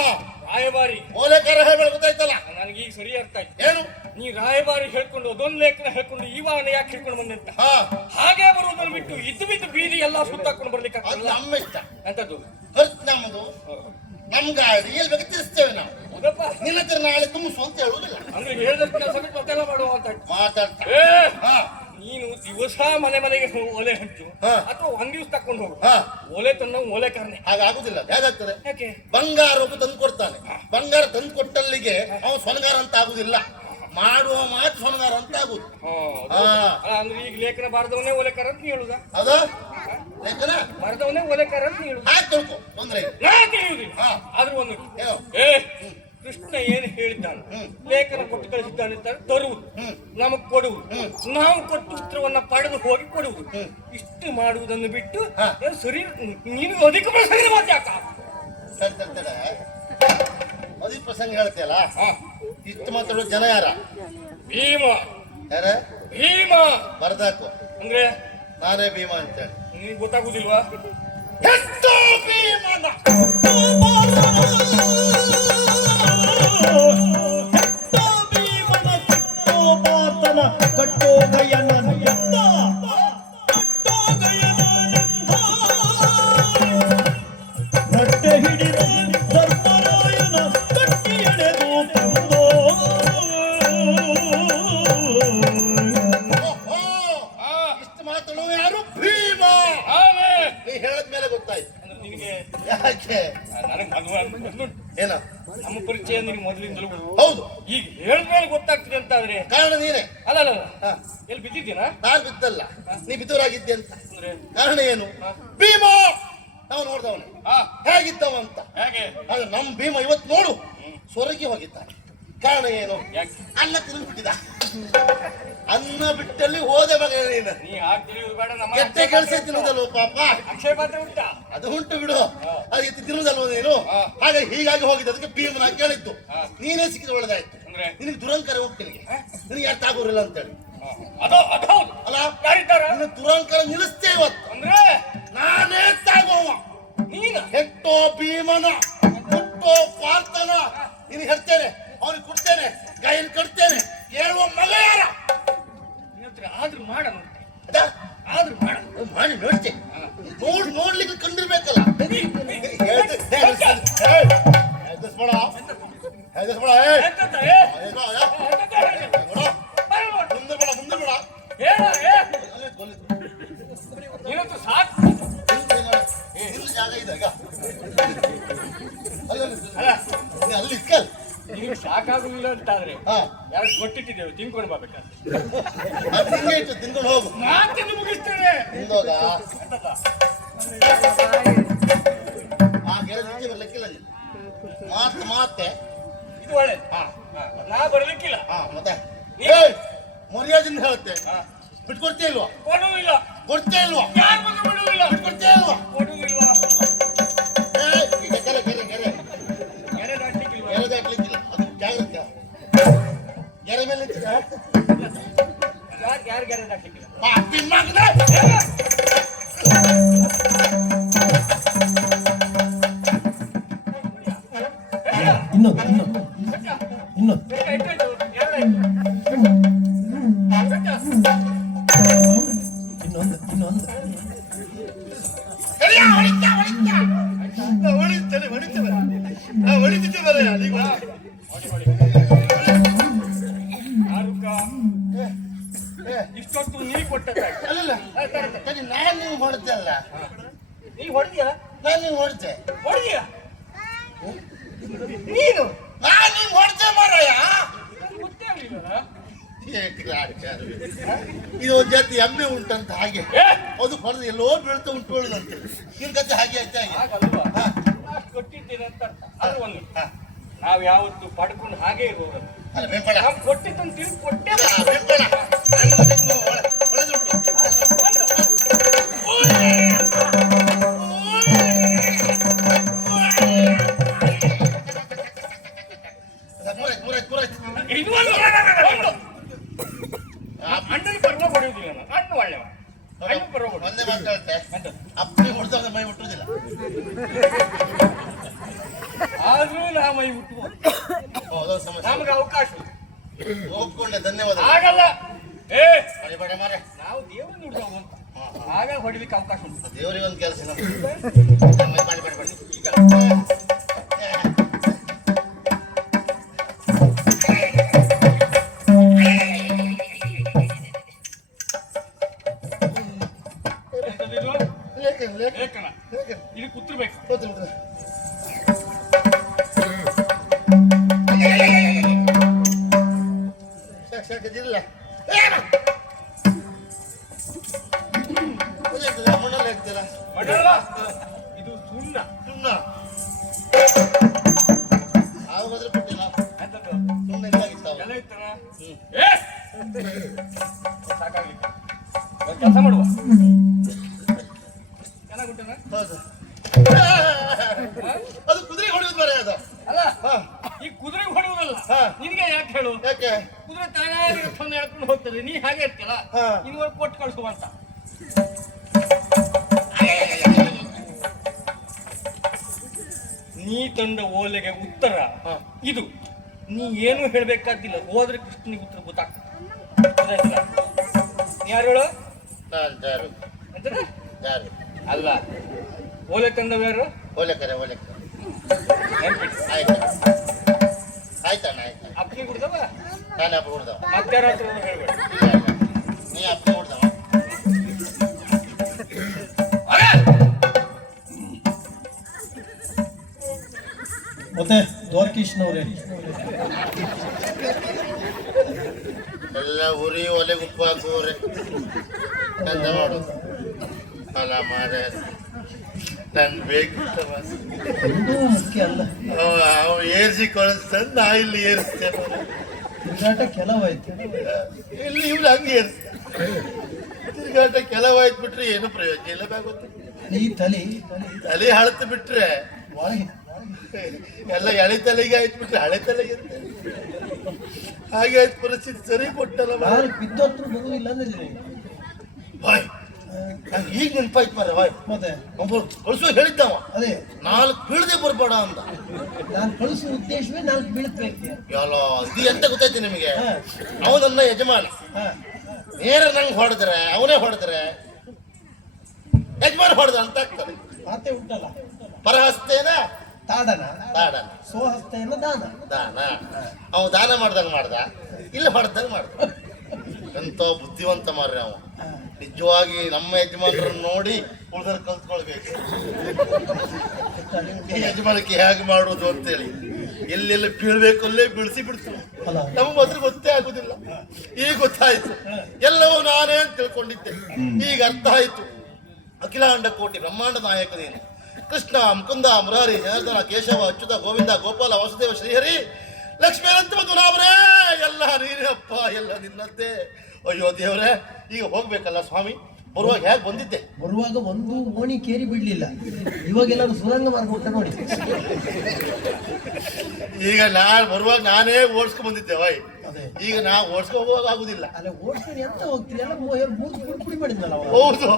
ರಾಯಭಾರಿ. ಓಲೆಕಾರ ಹೇಳ್ಬೇಡ ಗೊತ್ತಾಯ್ತಲ್ಲ? ನನಗೀಗ ಸರಿ ಅರ್ಥ ಆಯ್ತು. ಏನು? ನೀ ರಾಯಭಾರಿ ಹೇಳ್ಕೊಂಡು ಅದೊಂದು ಲೇಖನ ಹೇಳ್ಕೊಂಡು ಈವಾನ ಯಾಕೆ ಹೇಳ್ಕೊಂಡು ಬಂದೆ ಅಂತ. ಹಾ. ಹಾಗೆ ಬರುವುದನ್ನು ಬಿಟ್ಟು ಇದ್ದು ಬಿದ್ದು ಬೀದಿ ಎಲ್ಲ ಸುತ್ತಾಕೊಂಡು ಬರ್ಲಿಕ್ಕೆ ಅದು ಆಗ್ತಲ್ಲ. ನಮ್ಮ ಇಷ್ಟ. ಎಂತದ್ದು ಖರ್ಚು ನಮ್ಮದು. ನಮ್ ಗಾಡಿ ಎಲ್ಲಿ ಬೇಕು ತಿರ್ಸ್ತೇವೆ ನಾವು. ಹೌದಪ್ಪ. ನಿನ್ನ ಹತ್ರ ನಾಳೆ ತುಂಬಿಸು ಅಂತ ಹೇಳುದಿಲ್ಲ. ಅಂದ್ರೆ ಹೇಳಿದ ಕೆಲಸ ಬಿಟ್ಟು ಮತ್ತೆಲ್ಲ ಮಾಡುವ ಅಂತ ಆಯ್ತು. ಮಾತಾಡ್ತಾ. ಏ, ಹಾ. ನೀನು ದಿವಸ ಮನೆ ಮನೆಗೆ ಓಲೆ ಹಂಚು ಹಾ. ಅಥವಾ ಒಂದ್ ದಿವಸ ತಕೊಂಡು ಹೋಗು. ಹಾ. ಓಲೆ ತಂದ ಓಲೆ ಕಾರಣ ಹಾಗಾಗುದಿಲ್ಲ. ಹೇಗಾಗ್ತದೆ? ಯಾಕೆ? ಬಂಗಾರ ಒಬ್ಬ ತಂದು ಕೊಡ್ತಾನೆ. ಬಂಗಾರ ತಂದು ಕೊಟ್ಟಲ್ಲಿಗೆ ಅವನು ಸ್ವನಗಾರ ಅಂತ ಆಗುದಿಲ್ಲ. ಮಾಡುವ ಮಾತು ಸ್ವನಗಾರ ಅಂತ ಆಗುದು. ಹಾ, ಅದು. ಹಾ. ಅಲ್ಲ, ಅಂದ್ರೆ ಈಗ ಲೇಖನ ಬಾರದವನೇ ಓಲೆಕಾರ ಅಂತ ನೀ ಹೇಳುದ? ಹೌದಾ? ಲೇಖನ ಬಾರದವನೇ ಓಲೆಕಾರ ಅಂತ ನೀ ಹೇಳುದ? ಹಾಕಿ ತಿಳ್ಕೊ, ತೊಂದ್ರೆ ಇಲ್ಲ. ನಾ ತಿಳಿಯುವುದಿಲ್ಲ. ಹಾ. ಆದ್ರೂ ಒಂದು ಏನು? ಏ ಕೃಷ್ಣ ಏನು ಹೇಳಿದ್ದಾನೆ? ಲೇಖನ ಕೊಟ್ಟು ಕಳಿಸಿದ್ದಾನೆ ಅಂತ ತರುವುದು, ನಮಗ್ ಕೊಡುವುದು, ನಾವು ಕೊಟ್ಟು ಉತ್ತರವನ್ನ ಪಡೆದು ಹೋಗಿ ಕೊಡುವುದು, ಇಷ್ಟು ಮಾಡುವುದನ್ನು ಬಿಟ್ಟು ಹಾ. ಏ, ಸರಿ ನೀನು ಅಧಿಕ ಪ್ರಸಂಗ ಮಾತ್ಯಾಕ? ತಡೆ, ತಡೆ, ತಡೆ. ಮದುವೆ ಪ್ರಸಂಗ ಹೇಳ್ತೀಯಲ್ಲ, ಇಷ್ಟು ಮಾತಾಡೋ ಜನ ಯಾರ? ಭೀಮ. ಯಾರ? ಭೀಮ ಬರ್ದಾಕು. ಅಂದ್ರೆ ನಾನೇ ಭೀಮ ಅಂತೇಳಿ. ನಿನಗೆ ಗೊತ್ತಾಗುದಿಲ್ವಾ? ಹೆಚ್ಚು ಭೀಮನ. ಕಟ್ಟೋ ಗಯನ ಎತ್ತ ಕಟ್ಟೋ ಗಯನ ನಟ್ಟೆ ಹಿಡಿದ ಧರ್ಮರಾಯನ ಕಟ್ಟಿ ಎಳೆದು ತಂದೋ ಇಷ್ಟು ಮಾತಾಡೋ ಯಾರು? ಭೀಮ. ಆಮೇ. ನೀ ಹೇಳದ್ಮೇಲೆ ಗೊತ್ತಾಯ್ತು. ಅಂದ್ರೆ ನಿನಗೆ ಯಾಕೆ? ನನಗೆ ಮೊದಲು ಏನ? ನಮ್ಮ ಪರಿಚಯ ನಿನಗೆ ಮೊದಲಿಂದಲೂ ಹೌದು. ಈಗ ಹೇಳಿದ್ಮೇಲೆ ಗೊತ್ತಾಗ್ತದೆ ಅಂತ ಆದ್ರೆ ಕಾರಣ ನೀನೇ. ಅಲ್ಲ ಅಲ್ಲ ಹಾ. ಎಲ್ಲಿ ಬಿದ್ದಿದ್ದೀನಾ? ನಾನು ಬಿದ್ದಲ್ಲ, ನೀ ಬಿದ್ದವರಾಗಿದ್ದೆ ಅಂತ. ಅಂದ್ರೆ ಕಾರಣ ಏನು? ಭೀಮ ನಾವು ನೋಡ್ದವನು ಹಾ, ಹೇಗಿದ್ದವ ಅಂತ. ಹೇಗೆ? ಆದ್ರೆ ನಮ್ ಭೀಮ ಇವತ್ತು ನೋಡು ಸ್ವರ್ಗೆ ಹೋಗಿದ್ದಾನೆ. ಕಾರಣ ಏನು? ಯಾಕೆ? ಅನ್ನ ತಿಂದು ಬಿಟ್ಟಿದ. ಅನ್ನ ಬಿಟ್ಟಲ್ಲಿ ಹೋದೆ ಮಗ ನೀನು. ನೀ ಹಾಗೆ ತಿಳಿಯುವುದು ಬೇಡ. ನಮ್ಮ ಕೆಟ್ಟ ಕೆಲಸ ತಿನ್ನುವುದಲ್ವ ಪಾಪ? ಅಕ್ಷಯ ಪಾತ್ರೆ ಉಂಟಾ? ಅದು ಉಂಟು ಬಿಡು. ಅದಕ್ಕೆ ತಿನ್ನುವುದಲ್ವ ನೀನು? ಹಾಗೆ ಹೀಗಾಗಿ ಹೋಗಿದ್ದ. ಅದಕ್ಕೆ ಭೀಮನ ಕೇಳಿದ್ದು. ನೀನೇ ಸಿಕ್ಕಿದ ಒಳ್ಳೆದಾಯ್ತು. ಅಂದ್ರೆ ನಿನಗೆ ದುರಂಕಾರ ಉಂಟು. ನಿನಗೆ ಅರ್ಥ ಆಗೋರಿಲ್ಲ ಅಂತೇಳಿ ಅದು ಅದು ಹೌದು. ಅಲ್ಲ? ಯಾರಿದ್ದಾರ? ನಿನ್ನ ದುರಂಕಾರ ನಿಲ್ಲಿಸ್ತೇ ಇವತ್ತು. ಅಂದ್ರೆ ನಾನೇ ತಾಗುವ ನೀನ ಹೆಟ್ಟೋ ಭೀಮನ ಹುಟ್ಟೋ ಪಾರ್ಥನ ನಿನಗೆ ಹೇಳ್ತೇನೆ. ಅವ್ನಿಗೆ ಕೊಡ್ತೇನೆ, ಗಾಯನ ಕಟ್ತೇನೆ. ಹೇಳುವ ಮಗ ಯಾರ? ನಿನ್ನ ಹತ್ರ ಆದ್ರೂ ಮಾಡೋಣ. ಅದ? ಆದ್ರೂ ಮಾಡ. ಮಾಡಿ ನೋಡ್ತೆ. ನೋಡ್ಲಿಕ್ಕೆ ಕಂಡಿರ್ಬೇಕಲ್ಲ. ಎಂತದ? ಏ? ಎಂತದ ಹೇಳಿ? ಮುಂದೆ ಬೇಡ, ಮುಂದೆ ಬೇಡ. ಹೇಳ, ಏ? ಅಲ್ಲೇ ಕೊಲ್ಲಿ. ನಿನ್ನಂತೂ ಸಾಕು. ನಿನ್ನ ಜಾಗ ಇದೆ ಈಗ. ಅಲ್ಲಿ ಇಕ್ಕಲ್. ನೀವು ಸಾಕಾಗುದಿಲ್ಲ ಅಂತಾದ್ರೆ ಹಾ ಯಾರು ಕೊಟ್ಟಿಟ್ಟಿದ್ದೇವೆ ತಿನ್ಕೊಂಡು ಬರ್ಬೇಕಾದ್ರೆ ಅದು ಹಿಂಗೆ ಇಟ್ಟು ತಿನ್ಕೊಂಡು ಹೋಗು. ನಾನು ತಿಂದು ಮುಗಿಸ್ತೇನೆ. ತಿಂದೋಗ ಎಂತದ? ಆ ಗೆರೆ ನಿಂಗೆ ಬರ್ಲಿಕ್ಕಿಲ್ಲ ನೀನು. ಮಾತೆ ಇದು ಒಳ್ಳೇದು. ಹಾ ನಾ ಬರ್ಲಿಕ್ಕಿಲ್ಲ. ಹಾ ಮತ್ತೆ ಏಯ್ ಮರ್ಯಾದಿಂದ ಹೇಳುತ್ತೆ. ಬಿಟ್ಕೊಡ್ತೀಯ ಇಲ್ವಾ? ಕೊಡುವುದಿಲ್ಲ. ಕೊಡ್ತೀಯ ಇಲ್ವಾ? ಯಾರ ಬಗ್ಗೆ ಬಿಡುವುದಿಲ್ಲ. ಬಿಟ್ಕೊಡ್ತೀಯ ಇಲ್ವಾ? ಕೊಡುವುದಿಲ್ಲ. ಏಯ್ ಈಗ ಗೆರೆ ಗೆರೆ ಗೆರೆ ಗೆರೆ ದಾಟ್ಲಿಕ್ಕಿಲ್ವ? ಗೆರೆ ದಾಟ್ಲಿಕ್ಕಿಲ್ಲ. ಅದು ಜಾಗ್ರತೆ. ಗೆರೆ ಮೇಲೆ ಯಾರು ಗೆರೆ ದಾಟ್ಲಿಕ್ಕಿಲ್ಲ? ತಿನ್ನಾಗಿದೆ. ಇನ್ನೊಂದು ಇನ್ನೊಂದು ಇನ್ನೊಂದು ಇನ್ನೊಂದು ಇನ್ನೊಂದು ಹೊಡಿತೇನೆ ಹೊಡಿತೇವೆ. ಹೊಡಿತಿದ್ದೆ ಬರ ಈಗ ಇಷ್ಟೊತ್ತು ನೀ ಕೊಟ್ಟದ್ದಾಯ್ತು. ಅಲ್ಲ ಸರಿ ನಾನು ನೀವು ಹೊಡ್ತೆ ಅಲ್ಲ. ನೀ ಹೊಡೆದಿಯಾ? ನಾನು ನೀವು ಹೊಡ್ತೆ. ಹೊಡೆದಿಯಾ ನೀನು? ನಾನು ನೀವು ಹೊಡ್ತೆ ಮಾರಾಯ. ಗೊತ್ತೇ ಆಗ್ಲಿಲ್ಲಲ್ಲ. ಇದು ಒಂದ್ ಜಾತಿ ಎಮ್ಮೆ ಉಂಟಂತ ಹಾಗೆ ಏ? ಅದು ಹೊಡೆದು ಎಲ್ಲೋ ಬೀಳ್ತಾ ಉಂಟು ಹೇಳುದಂತೆ. ನಿನ್ ಕತೆ ಹಾಗೆ ಆಯ್ತಾ ಹಾಗೆ. ಹಾಗಲ್ವಾ? ಅಷ್ಟು ಕೊಟ್ಟಿದ್ದೇನೆ ಅಂತ ಅರ್ಥ. ಅದು ಒಂದು ನಾವು ಯಾವತ್ತು ಪಡ್ಕೊಂಡು ಹಾಗೆ ಇರುವುದು. ಅಲ್ಲ ಬೆಂಪಳ ನಾವು ಕೊಟ್ಟಿದ್ದನ್ನು ತಿರುಗಿ ಕೊಟ್ಟೆ. ಬೆಂಪಳ ಹೊಳೆದುಂಟು. ಇದು ಒಂದು ಅಣ್ಣನ ಪರ್ವ ಹೊಡೆಯುವುದಿಲ್ಲ ನಾನು. ಅಣ್ಣ ಒಳ್ಳೆವ. ಅಣ್ಣ ಪರ್ವ ಹೊಡೆಯುವುದು. ಒಂದೇ ಮಾತು ಹೇಳ್ತೆ. ಅಂತ ಅಪ್ಪಿ ಹೊಡೆದಾಗ ಮೈ ಮುಟ್ಟುದಿಲ್ಲ. ಆದ್ರೂ ನಾ ಮೈ ಮುಟ್ಟುವುದು. ಅದೊಂದು ಸಮಸ್ಯೆ. ನಮ್ಗೆ ಅವಕಾಶ ಒಪ್ಕೊಂಡೆ, ಧನ್ಯವಾದ. ಆಗಲ್ಲ. ಏ ಹೊಡಿಬೇಡ ಮಾರೆ. ನಾವು ದೇವರನ್ನು ಹುಡುಗ ಅಂತ ಆಗ ಹೊಡಿಲಿಕ್ಕೆ ಅವಕಾಶ ಉಂಟು. ದೇವರಿಗೆ ಒಂದು ಕೆಲಸ ಮಾಡಿ ಈಗ ಎಂತದಿದು? ಲೇಖನ. ಇದು ಕುತ್ತಬೇಕು. ಸಾಕಿದಿಲ್ಲ ಮಣ್ಣಲ್ಲಿ ಹಾಕ್ತೀರಾ? ಮಾಡಲ್ಲ. ಇದು ಸುಣ್ಣ. ಸುಣ್ಣ ಆವಾಗಾದ್ರೆ ಕೊಟ್ಟಿಲ್ಲ. ಎಂತದ್ದು? ಸುಣ್ಣ ಇದ್ದಾಗಿತ್ತು ಎಲ್ಲ ಇತ್ತನ? ಏ ಸಾಕಾಗ್ಲಿಕ್ಕೆ ಒಂದು ಕೆಲಸ ಮಾಡುವ. ಚೆನ್ನಾಗುಂಟನ? ಹೌದು. ಅದು ಕುದುರೆ ಹೊಡೆಯೋದು ಬರ ಅದು. ಅಲ್ಲ ಹಾ. ಈ ಕುದುರೆ ಹೊಡೆಯುವುದಲ್ಲ. ಹಾ. ನಿನ್ಗೆ ಯಾಕೆ ಹೇಳು? ಯಾಕೆ? ಕುದುರೆ ತಾನಾಗಿ ರಥವನ್ನು ಎಳ್ಕೊಂಡು ಹೋಗ್ತದೆ. ನೀ ಹಾಗೆ ಇರ್ತಿಲ್ಲ. ಹಾ. ಇನ್ನು ಕೊಟ್ಟು ಕಳಿಸುವಂತ. ನೀ ತಂದ ಓಲೆಗೆ ಉತ್ತರ ಹಾ. ಇದು. ನೀ ಏನು ಹೇಳ್ಬೇಕಾದಿಲ್ಲ. ಹೋದ್ರೆ ಕೃಷ್ಣನಿಗೆ ಉತ್ತರ ಗೊತ್ತಾಗ್ತದೆ. ಗೊತ್ತಾಯ್ತಲ್ಲ? ನೀ ಯಾರು ಹೇಳು? ನಾನು ಜಾರು ಎಂತದ? ಜಾರು ಅಲ್ಲ, ಓಲೆ ತಂದವ ಯಾರು? ಓಲೆಕರೆ ನೆನ್ಪಿಟ್ಟು. ಆಯ್ತಾ ಆಯ್ತಣ್ಣ ಆಯ್ತಾ. ಅಪ್ಪನಿ ಕುಡ್ದವ? ನಾನು ಅಪ್ಪ ಹೊಡ್ದವ. ಮತ್ತಾರಾತ್ರ ಹೇಳ್ಬೇಡ. ನೀ ಅಪ್ಪ ಹೊಡ್ದವ. ಮತ್ತೆ ದ್ವಾರಕೀಶ್ನವ್ರೆ ಎಲ್ಲ ಉರಿ ಒಲೆ ಉಪ್ಪು ಹಾಕುವ್ರೆ ಅಂತ ನೋಡು. ಅಲ್ಲ ಮಾರೆ ನನ್ ಬೇಕಿತ್ತವ. ಇದು ಮುಖ್ಯ ಅಲ್ಲ. ಅವ ಏರ್ಸಿ ಕಳಿಸ್ತಾನೆ, ನಾ ಇಲ್ಲಿ ಏರಿಸ್ತೇನೆ. ತಿರುಗಾಟ ಕೆಲವಾಯ್ತು. ಇಲ್ಲಿ ಇವ್ರು ಹಂಗೆ ಏರಿಸ್ತಾನೆ. ತಿರುಗಾಟ ಕೆಲವಾಯ್ತು ಬಿಟ್ರೆ ಏನು ಪ್ರಯೋಜನ ಇಲ್ಲ. ಬಾಗುತ್ತೆ ಈ ತಲೆ ತಲೆ ಹಳತು ಬಿಟ್ರೆ ಒಳಗೆ ಎಲ್ಲ ಎಳೆ ತಲೆಗೆ ಆಯ್ತು ಬಿಟ್ರೆ ಹಳೆ ತಲೆಗೆ ಇರ್ತದೆ. ಹಾಗೆ ಆಯ್ತು ಪರಿಸ್ಥಿತಿ. ಸರಿ ಕೊಟ್ಟಲ್ಲ ನಾನು ಬಿದ್ದೋತ್ರ ಬರುವುದಿಲ್ಲ ಅಂದ್ರೆ ಬಾಯ್. ನಂಗೆ ಈಗ ನೆನಪಾಯ್ತು ಮಾರ ಬಾಯ್. ಮತ್ತೆ ಒಬ್ಬರು ಕಳಿಸುವ ಹೇಳಿದ್ದವ ಅದೇ 4 ಬೀಳದೆ ಬರ್ಬೇಡ ಅಂತ. ನಾನು ಕಳಿಸುವ ಉದ್ದೇಶವೇ 4 ಬೀಳ್ಬೇಕು. ಎಲ್ಲ ಇದು ಎಂತ ಗೊತ್ತಾಯ್ತು ನಿಮಗೆ? ಹಾ. ಅವನನ್ನ ಯಜಮಾನ ಹಾ ನೇರ ನಂಗೆ ಹೊಡೆದ್ರೆ, ಅವನೇ ಹೊಡೆದ್ರೆ ಯಜಮಾನ ಹೊಡೆದ ಅಂತ ಆಗ್ತದೆ. ಮಾತೆ ಉಂಟಲ್ಲ, ಪರಹಸ್ತೇನ ತಾಡನ ದಾಡನ ಸ್ವಹಸ್ತೇನ ದಾನ. ದಾನ. ಅವ ದಾನ ಮಾಡ್ದಂಗೆ ಮಾಡ್ದ, ಇಲ್ಲಿ ಹೊಡೆದಂಗೆ ಮಾಡ್ದ. ಎಂತ ಬುದ್ಧಿವಂತ ಮಾರ್ರೆ ಅವ. ನಿಜವಾಗಿ ನಮ್ಮ ಯಜಮಾನರನ್ನು ನೋಡಿ ಉಳಿದ್ರೆ ಕಲ್ತ್ಕೊಳ್ಬೇಕು. ಈ ಯಜಮಾನಕ್ಕೆ ಹೇಗೆ ಮಾಡುವುದು ಅಂತೇಳಿ ಎಲ್ಲೆಲ್ಲ ಬೀಳ್ಬೇಕು ಅಲ್ಲೇ ಬೀಳಿಸಿ ಬಿಡ್ತು. ಅಲ್ಲ. ನಮ್ಗೆ ಮೊದಲು ಗೊತ್ತೇ ಆಗುದಿಲ್ಲ, ಈಗ ಗೊತ್ತಾಯ್ತು. ಎಲ್ಲವೂ ನಾನೇ ಅಂತ ತಿಳ್ಕೊಂಡಿದ್ದೆ, ಈಗ ಅರ್ಥ ಆಯ್ತು. ಅಖಿಲಾಂಡ ಕೋಟಿ ಬ್ರಹ್ಮಾಂಡ ನಾಯಕನೇನು ಕೃಷ್ಣ, ಮುಕುಂದ, ಮುರಾರಿ, ಜನಾರ್ದನ, ಕೇಶವ, ಅಚ್ಯುತ, ಗೋವಿಂದ, ಗೋಪಾಲ, ವಾಸುದೇವ, ಶ್ರೀಹರಿ, ಲಕ್ಷ್ಮೀ ಅನಂತ ಮತ್ತು ನಾಮರೇ, ಎಲ್ಲ ನೀನಪ್ಪ, ಎಲ್ಲ ನಿನ್ನದ್ದೇ. ಅಯ್ಯೋ ದೇವ್ರೆ, ಈಗ ಹೋಗ್ಬೇಕಲ್ಲ ಸ್ವಾಮಿ. ಬರುವಾಗ ಹೇಗೆ ಬಂದಿದ್ದೆ? ಬರುವಾಗ ಒಂದು ಓಣಿ ಕೇರಿ ಬಿಡ್ಲಿಲ್ಲ, ಇವಾಗೆಲ್ಲರೂ ಸುರಂಗ ಮಾರ್ಗ ನೋಡಿ. ಈಗ ನಾನು ಬರುವಾಗ ನಾನೇ ಓಡಿಸ್ಕೊಂಡ್ ಬಂದಿದ್ದೆ ವೈ. ಅದೇ. ಈಗ ನಾ ಓಡಿಸ್ಕೊಂಡು ಹೋಗುವಾಗ ಆಗುದಿಲ್ಲ. ಅಲ್ಲ ಓಡಿಸ್ಕೊಂಡು ಎಂತ ಹೋಗ್ತೀರಿ, ಎಲ್ಲ ಮೂರು ಪುಡಿ ಮಾಡಿದ್ನಲ್ಲ ಅವ. ಹೌದು,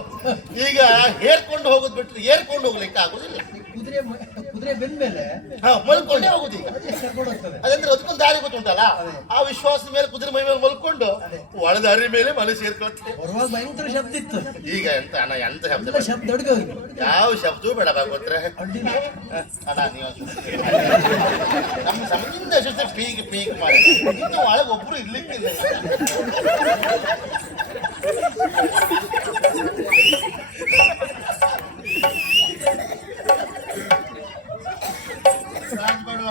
ಈಗ ಹೇರ್ಕೊಂಡು ಹೋಗೋದು ಬಿಟ್ರೆ ಏರ್ಕೊಂಡು ಹೋಗ್ಲಿಕ್ಕೆ ಆಗುದಿಲ್ಲ. ಕುದುರೆ ಬೆಂದ ಮೇಲೆ ಮಲ್ಕೊಂಡೇ ಹೋಗುದು. ಈಗ ಕರ್ಕೊಂಡು ಹೋಗ್ತದೆ. ಅದಂದ್ರೆ ಅದಕ್ಕೊಂದು ದಾರಿ ಗೊತ್ತುಂಟಲ್ಲ, ಆ ವಿಶ್ವಾಸದ ಮೇಲೆ ಕುದುರೆ ಮೈ ಮೇಲೆ ಮಲ್ಕೊಂಡು ಒಳದ ಅರಿ ಮೇಲೆ ಮನೆ ಸೇರ್ಕೊಳ್ತೇವೆ. ಬರುವಾಗ ಭಯಂಕರ ಶಬ್ದ ಇತ್ತು, ಈಗ ಎಂತ ಅಣ್ಣ, ಎಂತ ಶಬ್ದ ಎಲ್ಲ ಶಬ್ದ ಅಡುಗೆ ಹೋಗಿ. ಯಾವ ಶಬ್ದವೂ ಬೇಡ ಗೊತ್ತರೆ ಅಡ್ಡಿಲ್ಲ. ಅಣ್ಣ. ನೀವು ನಮ್ಮ ಸಮಯದಿಂದ ಎಷ್ಟೊತ್ತೆ ಪೀಕ್ ಪೀಕ್ ಮಾಡಿ ಇನ್ನು ಒಳಗೆ ಒಬ್ರು ಇರ್ಲಿಕ್ಕಿಲ್ಲ. ರಾಜ್ ಮಾಡುವ